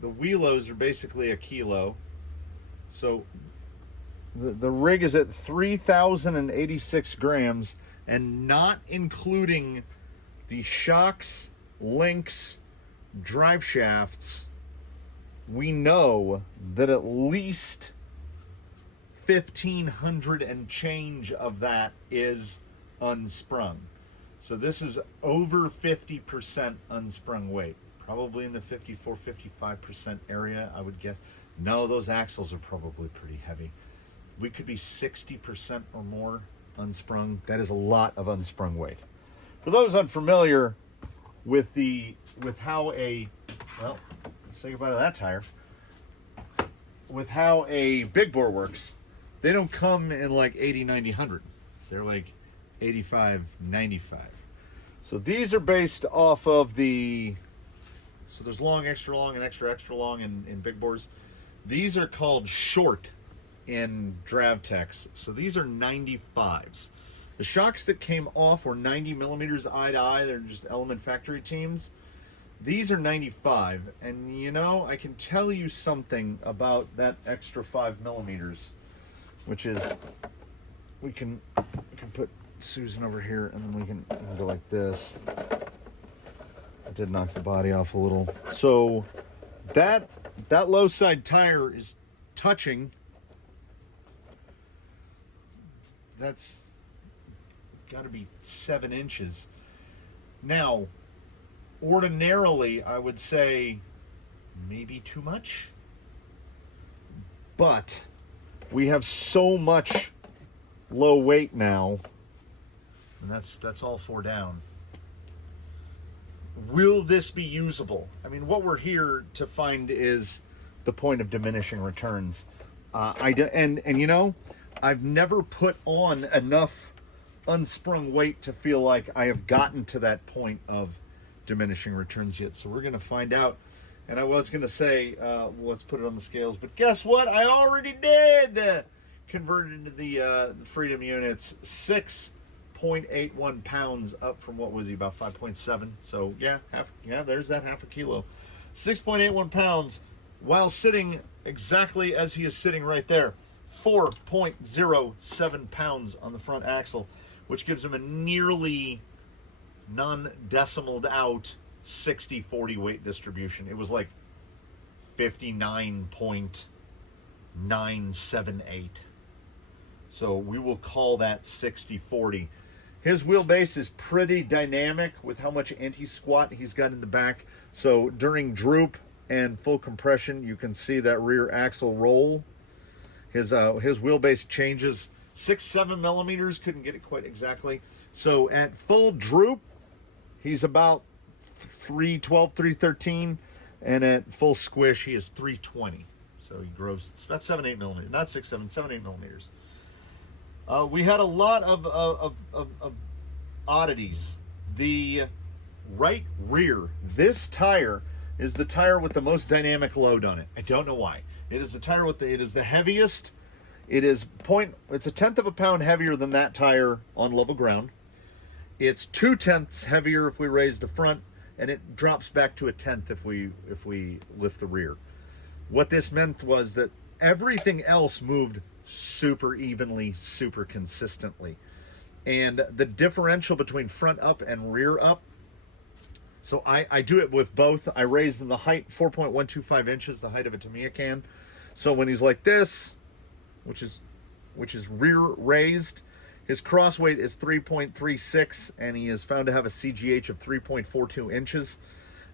the wheelos are basically a kilo. So the rig is at 3,086 grams, and not including the shocks, links, drive shafts. We know that at least 1,500 and change of that is unsprung. So this is over 50% unsprung weight, probably in the 54, 55% area, I would guess. No, those axles are probably pretty heavy. We could be 60% or more unsprung. That is a lot of unsprung weight. For those unfamiliar with how a, well, let's say goodbye to that tire. With how a big bore works, they don't come in like 80, 90, 100. They're like 85, 95. So these are based off of so there's long, extra long, and extra, extra long in big bores. These are called short in Dravtex. So these are 95s. The shocks that came off were 90 millimeters eye to eye. They're just Element Factory teams. These are 95. And you know, I can tell you something about that extra 5 millimeters, which is, we can put Susan over here, and then we can go like this. I did knock the body off a little. So that low side tire is touching. That's got to be 7 inches. Now, ordinarily, I would say maybe too much. But we have so much low weight now, and that's all 4 down. Will this be usable? I mean, what we're here to find is the point of diminishing returns. And you know, I've never put on enough unsprung weight to feel like I have gotten to that point of diminishing returns yet. So we're going to find out. And I was going to say, well, let's put it on the scales, but guess what? I already did. Converted into the Freedom units. 6.81 pounds, up from what was he, about 5.7. So yeah, there's that half a kilo. 6.81 pounds while sitting exactly as he is sitting right there. 4.07 pounds on the front axle, which gives him a nearly non-decimaled out 60-40 weight distribution. It was like 59.978. So we will call that 60-40. His wheelbase is pretty dynamic with how much anti-squat he's got in the back. So during droop and full compression, you can see that rear axle roll. His wheelbase changes 6-7 millimeters. Couldn't get it quite exactly. So at full droop, he's about 312, 313, and at full squish, he is 320. So he grows, it's about 7-8 millimeters, not 6-7, 7-8 millimeters. We had a lot of oddities. The right rear, this tire is the tire with the most dynamic load on it. I don't know why. It is the tire with it is the heaviest. It's a tenth of a pound heavier than that tire on level ground. It's 2/10 heavier if we raise the front, and it drops back to a tenth if we lift the rear. What this meant was that everything else moved super evenly, super consistently. And the differential between front up and rear up, so I do it with both. I raise the height 4.125 inches, the height of a Tamiya can. So when he's like this, which is rear raised, his cross weight is 3.36, and he is found to have a CGH of 3.42 inches.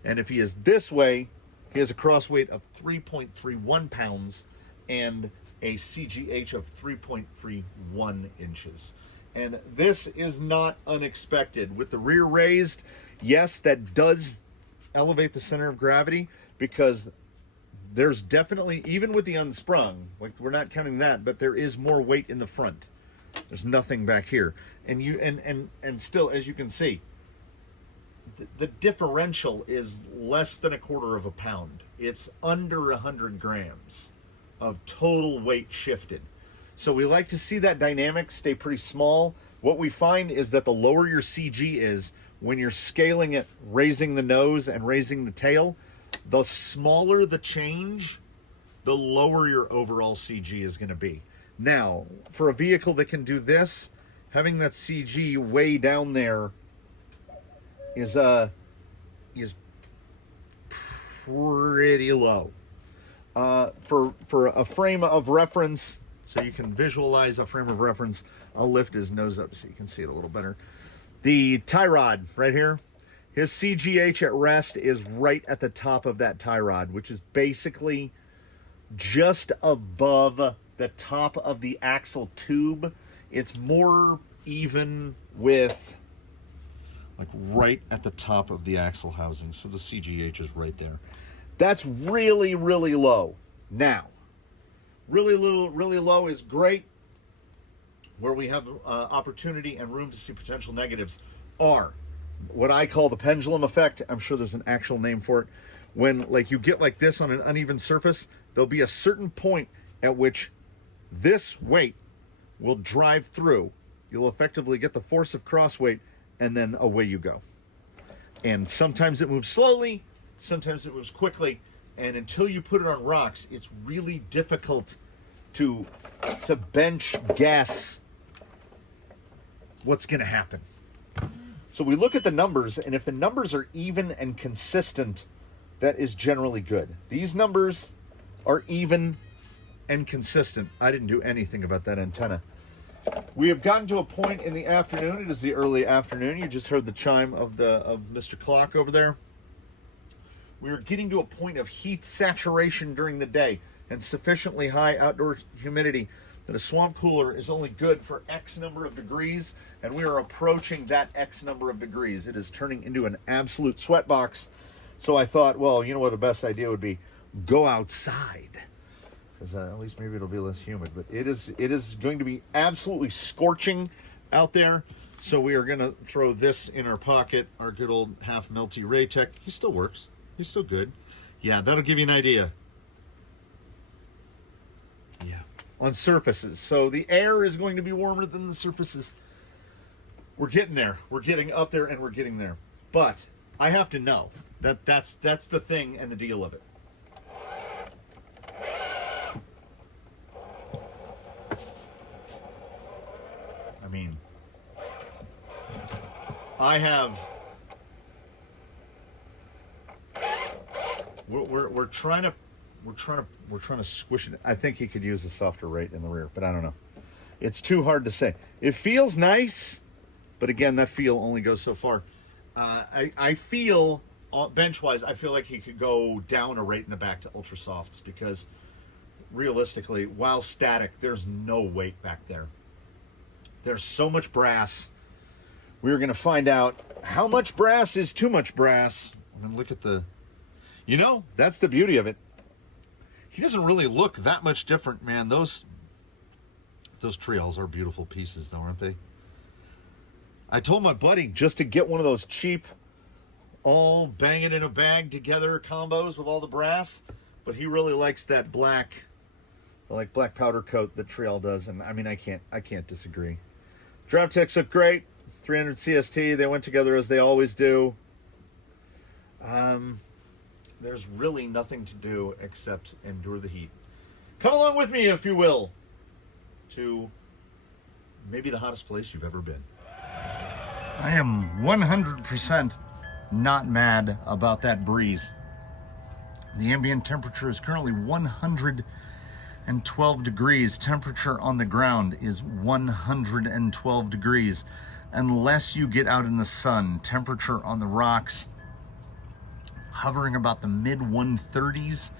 And if he is this way, he has a cross weight of 3.31 pounds and a CGH of 3.31 inches. And this is not unexpected. With the rear raised, yes, that does elevate the center of gravity, because there's definitely, even with the unsprung, like we're not counting that, but there is more weight in the front. There's nothing back here. And still, as you can see, the differential is less than a quarter of a pound. It's under 100 grams of total weight shifted. So we like to see that dynamic stay pretty small. What we find is that the lower your CG is, when you're scaling it, raising the nose and raising the tail, the smaller the change, the lower your overall CG is going to be. Now, for a vehicle that can do this, having that CG way down there is pretty low. For a frame of reference, so you can visualize a frame of reference, I'll lift his nose up so you can see it a little better. The tie rod right here, his CGH at rest is right at the top of that tie rod, which is basically just above the top of the axle tube. It's more even with, like, right at the top of the axle housing. So the CGH is right there. That's really, really low. Now, really low is great. Where we have opportunity and room to see potential negatives are what I call the pendulum effect. I'm sure there's an actual name for it. When, like, you get like this on an uneven surface, there'll be a certain point at which this weight will drive through. You'll effectively get the force of cross weight, and then away you go. And sometimes it moves slowly, sometimes it moves quickly, and until you put it on rocks, it's really difficult to bench guess what's going to happen. So we look at the numbers, and if the numbers are even and consistent, that is generally good. These numbers are even and consistent. I didn't do anything about that antenna. We have gotten to a point in the afternoon. It is the early afternoon. You just heard the chime of Mr. Clock over there. We are getting to a point of heat saturation during the day and sufficiently high outdoor humidity that a swamp cooler is only good for X number of degrees, and we are approaching that X number of degrees. It is turning into an absolute sweat box. So I thought, well, you know what the best idea would be? Go outside. Because at least maybe it'll be less humid. But it is going to be absolutely scorching out there. So we are going to throw this in our pocket, our good old half melty Raytech. He still works. He's still good. Yeah, that'll give you an idea. Yeah. On surfaces. So the air is going to be warmer than the surfaces. We're getting there. We're getting up there, and we're getting there. But I have to know. That's the thing and the deal of it. I mean, we're trying to squish it. I think he could use a softer rate in the rear, but I don't know. It's too hard to say. It feels nice, but again, that feel only goes so far. I feel, bench-wise, I feel like he could go down a rate in the back to ultra softs, because realistically, while static, there's no weight back there. There's so much brass. We're going to find out how much brass is too much brass. I mean, look at the... You know, that's the beauty of it. He doesn't really look that much different, man. Those trails are beautiful pieces, though, aren't they? I told my buddy just to get one of those cheap all bang it in a bag together combos with all the brass, but he really likes that black, like black powder coat that Trial does, and I mean I can't disagree. Draft techs look great. 300 CST, they went together as they always do. There's really nothing to do except endure the heat. Come along with me, if you will, to maybe the hottest place you've ever been. I am 100% not mad about that breeze. The ambient temperature is currently 112 degrees. Temperature on the ground is 112 degrees. Unless you get out in the sun, temperature on the rocks hovering about the mid 130s.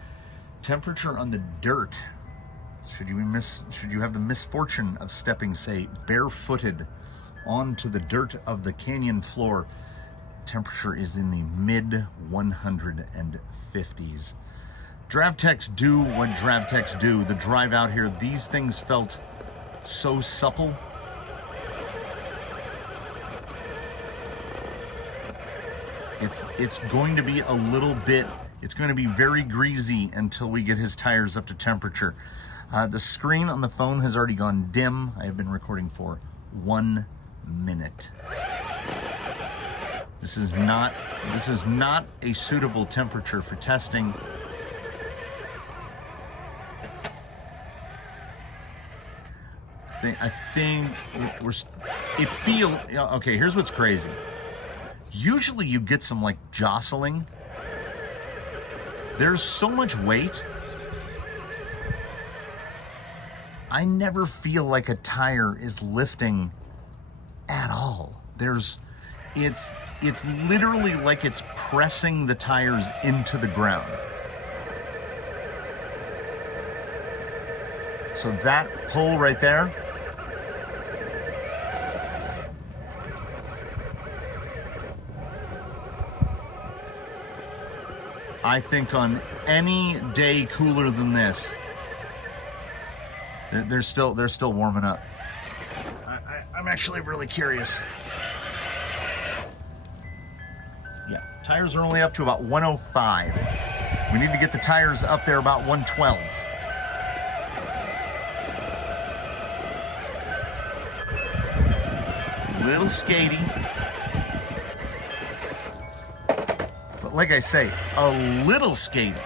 Temperature on the dirt, should you have the misfortune of stepping, say, barefooted onto the dirt of the canyon floor, temperature is in the mid 150s. Draft techs do what draft techs do. The drive out here, these things felt so supple. It's going to be a little bit, it's going to be very greasy until we get his tires up to temperature. The screen on the phone has already gone dim. I have been recording for 1 minute. This is not a suitable temperature for testing. I think okay, here's what's crazy. Usually you get some like jostling. There's so much weight. I never feel like a tire is lifting at all. It's literally like it's pressing the tires into the ground. So that pull right there, I think on any day cooler than this, they're still warming up. I'm actually really curious. Yeah, tires are only up to about 105. We need to get the tires up there about 112. Little skatey. But like I say, a little skatey.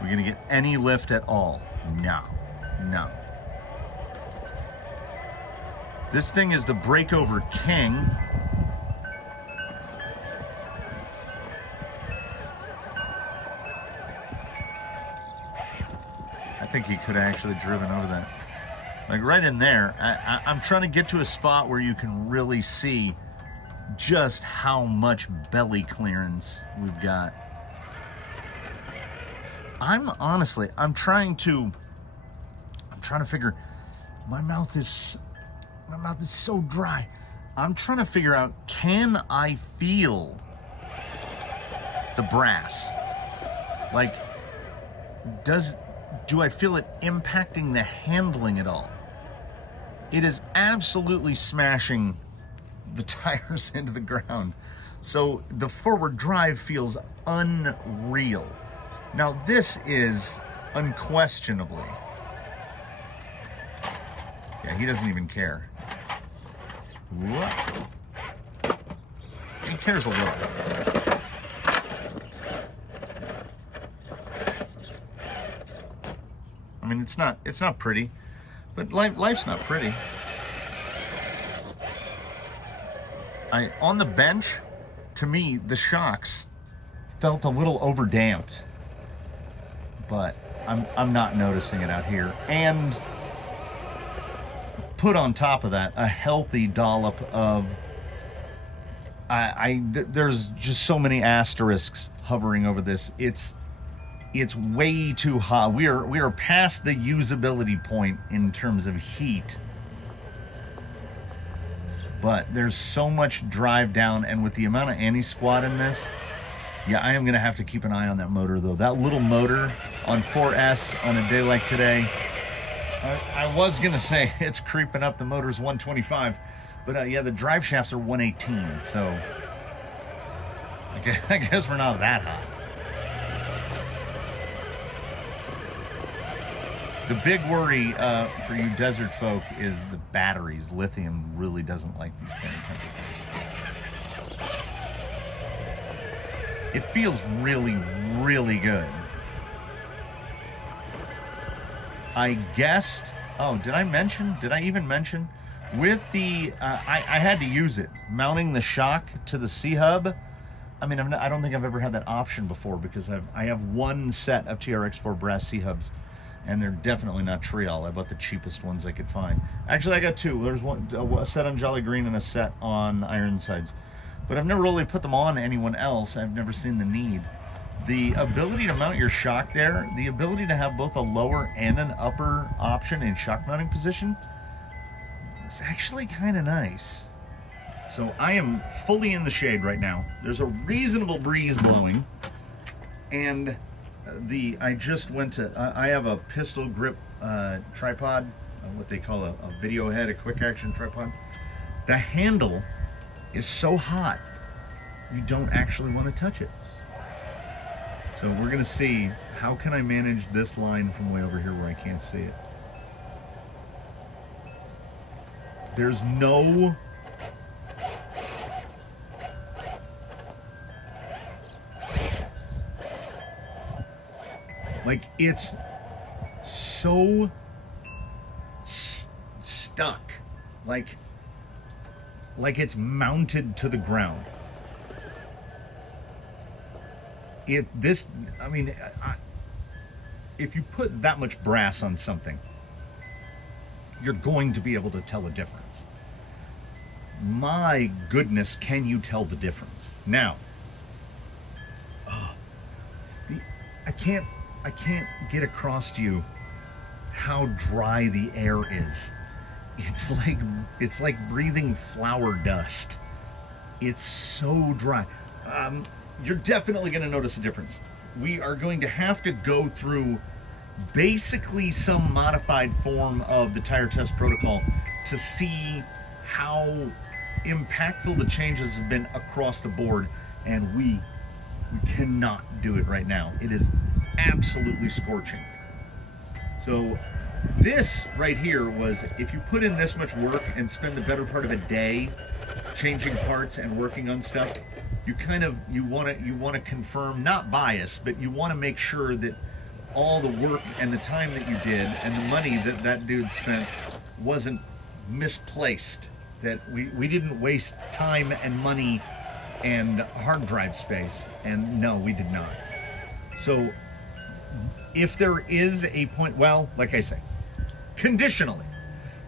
We're gonna get any lift at all? No. This thing is the breakover king. I think he could have actually driven over that. Like right in there. I'm trying to get to a spot where you can really see just how much belly clearance we've got. I'm trying to figure, my mouth is so dry. I'm trying to figure out, can I feel the brass? Like, do I feel it impacting the handling at all? It is absolutely smashing the tires into the ground. So the forward drive feels unreal. Now this is unquestionably, yeah, he doesn't even care. What? He cares a little. I mean, it's not pretty, but life's not pretty. On the bench, to me, the shocks felt a little overdamped, but I'm not noticing it out here. And put on top of that a healthy dollop of there's just so many asterisks hovering over this. It's way too hot. We are past the usability point in terms of heat. But there's so much drive down, and with the amount of anti-squat in this, yeah, I am going to have to keep an eye on that motor, though. That little motor on 4S on a day like today, I was going to say it's creeping up. The motor's 125, but yeah, the drive shafts are 118, so I guess we're not that hot. The big worry for you desert folk is the batteries. Lithium really doesn't like these kind of temperatures. It feels really, really good. I guessed, oh, did I even mention? With the, I had to use it. Mounting the shock to the C-hub. I mean, I don't think I've ever had that option before because I have one set of TRX4 brass C-hubs, and they're definitely not Trial. I bought the cheapest ones I could find. Actually, I got two. There's one, a set on Jolly Green and a set on Ironsides. But I've never really put them on anyone else. I've never seen the need. The ability to mount your shock there, the ability to have both a lower and an upper option in shock mounting position, it's actually kind of nice. So I am fully in the shade right now. There's a reasonable breeze blowing, and I just went to, I have a pistol grip tripod, what they call a video head, a quick action tripod. The handle is so hot, you don't actually want to touch it. So we're gonna see, how can I manage this line from way over here where I can't see it? There's no like, it's so stuck, like it's mounted to the ground. I mean, if you put that much brass on something, you're going to be able to tell a difference. My goodness, can you tell the difference? Now, I can't get across to you how dry the air is. It's like breathing flour dust. It's so dry. You're definitely going to notice a difference. We are going to have to go through basically some modified form of the tire test protocol to see how impactful the changes have been across the board, and we cannot do it right now. It is absolutely scorching. So this right here was, if you put in this much work and spend the better part of a day changing parts and working on stuff, you want to confirm, not bias, but you want to make sure that all the work and the time that you did and the money that dude spent wasn't misplaced, that we didn't waste time and money and hard drive space. And no, we did not. So if there is a point, well, like I say, conditionally,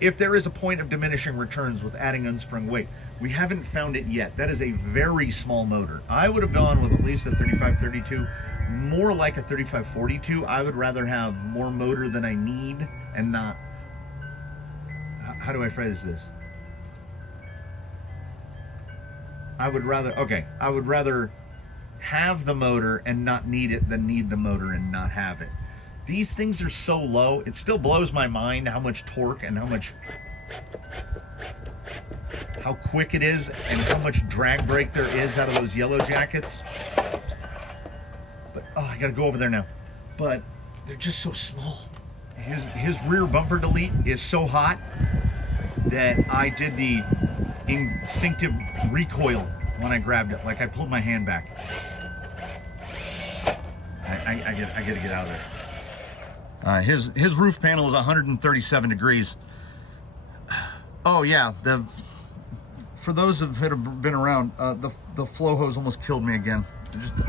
if there is a point of diminishing returns with adding unsprung weight, we haven't found it yet. That is a very small motor. I would have gone with at least a 3532, more like a 3542. I would rather have more motor than I need and not, how do I phrase this? I would rather have the motor and not need it than need the motor and not have it. These things are so low, it still blows my mind how much torque and how quick it is and how much drag brake there is out of those yellow jackets. But, I gotta go over there now. But they're just so small. His rear bumper delete is so hot that I did the instinctive recoil when I grabbed it. Like, I pulled my hand back. I gotta get out of there. His roof panel is 137 degrees. Oh yeah, for those of that have been around, the flow hose almost killed me again.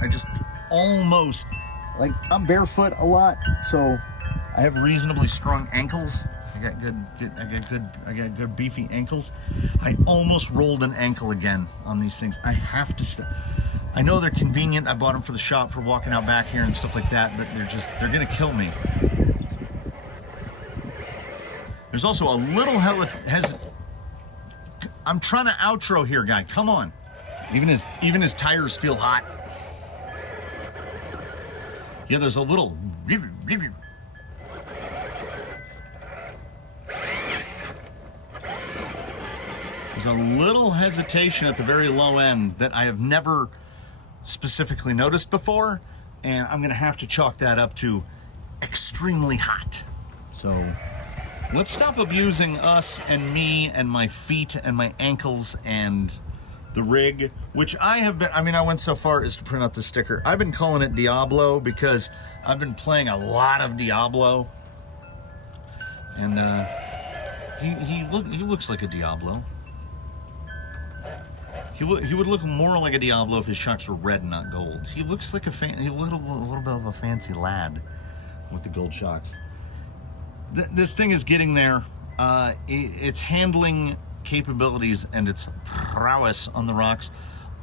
I just almost, like, I'm barefoot a lot, so I have reasonably strong ankles. I got good beefy ankles. I almost rolled an ankle again on these things. I have to stop. I know they're convenient. I bought them for the shop for walking out back here and stuff like that, but they're gonna kill me. There's also a little I'm trying to outro here, guy. Come on. Even his tires feel hot. Yeah, there's a little. There's a little hesitation at the very low end that I have never specifically noticed before, and I'm gonna have to chalk that up to extremely hot. So let's stop abusing us and me and my feet and my ankles and the rig, which I went so far as to print out the sticker. I've been calling it Diablo because I've been playing a lot of Diablo, and he looks like a Diablo. He would look more like a Diablo if his shocks were red and not gold. He looks like a little bit of a fancy lad with the gold shocks. This thing is getting there. Its handling capabilities and its prowess on the rocks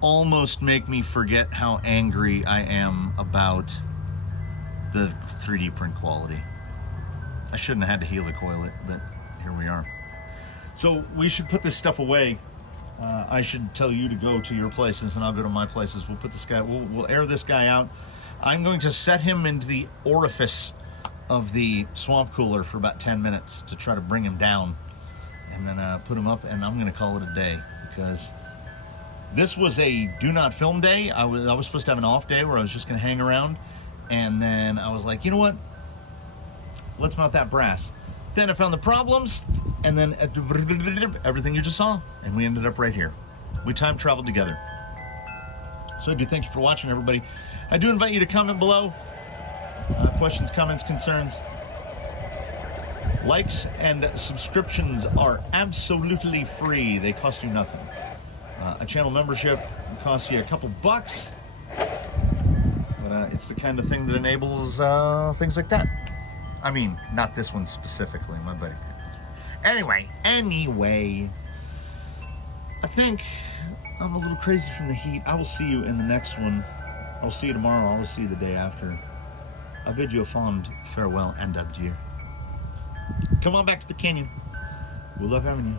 almost make me forget how angry I am about the 3D print quality. I shouldn't have had to helicoil it, but here we are. So we should put this stuff away. I should tell you to go to your places and I'll go to my places. We'll put this guy, we'll air this guy out. I'm going to set him into the orifice of the swamp cooler for about 10 minutes to try to bring him down, and then put him up, and I'm going to call it a day, because this was a do not film day. I was supposed to have an off day where I was just going to hang around, and then I was like, you know what? Let's mount that brass. Then I found the problems, and then everything you just saw, and we ended up right here. We time traveled together. So I do thank you for watching, everybody. I do invite you to comment below. Questions, comments, concerns. Likes and subscriptions are absolutely free. They cost you nothing. A channel membership costs you a couple bucks, but it's the kind of thing that enables things like that. I mean, not this one specifically, my buddy. Anyway, I think I'm a little crazy from the heat. I will see you in the next one. I'll see you tomorrow. I will see you the day after. I bid you a fond farewell and adieu. Come on back to the canyon. We love having you.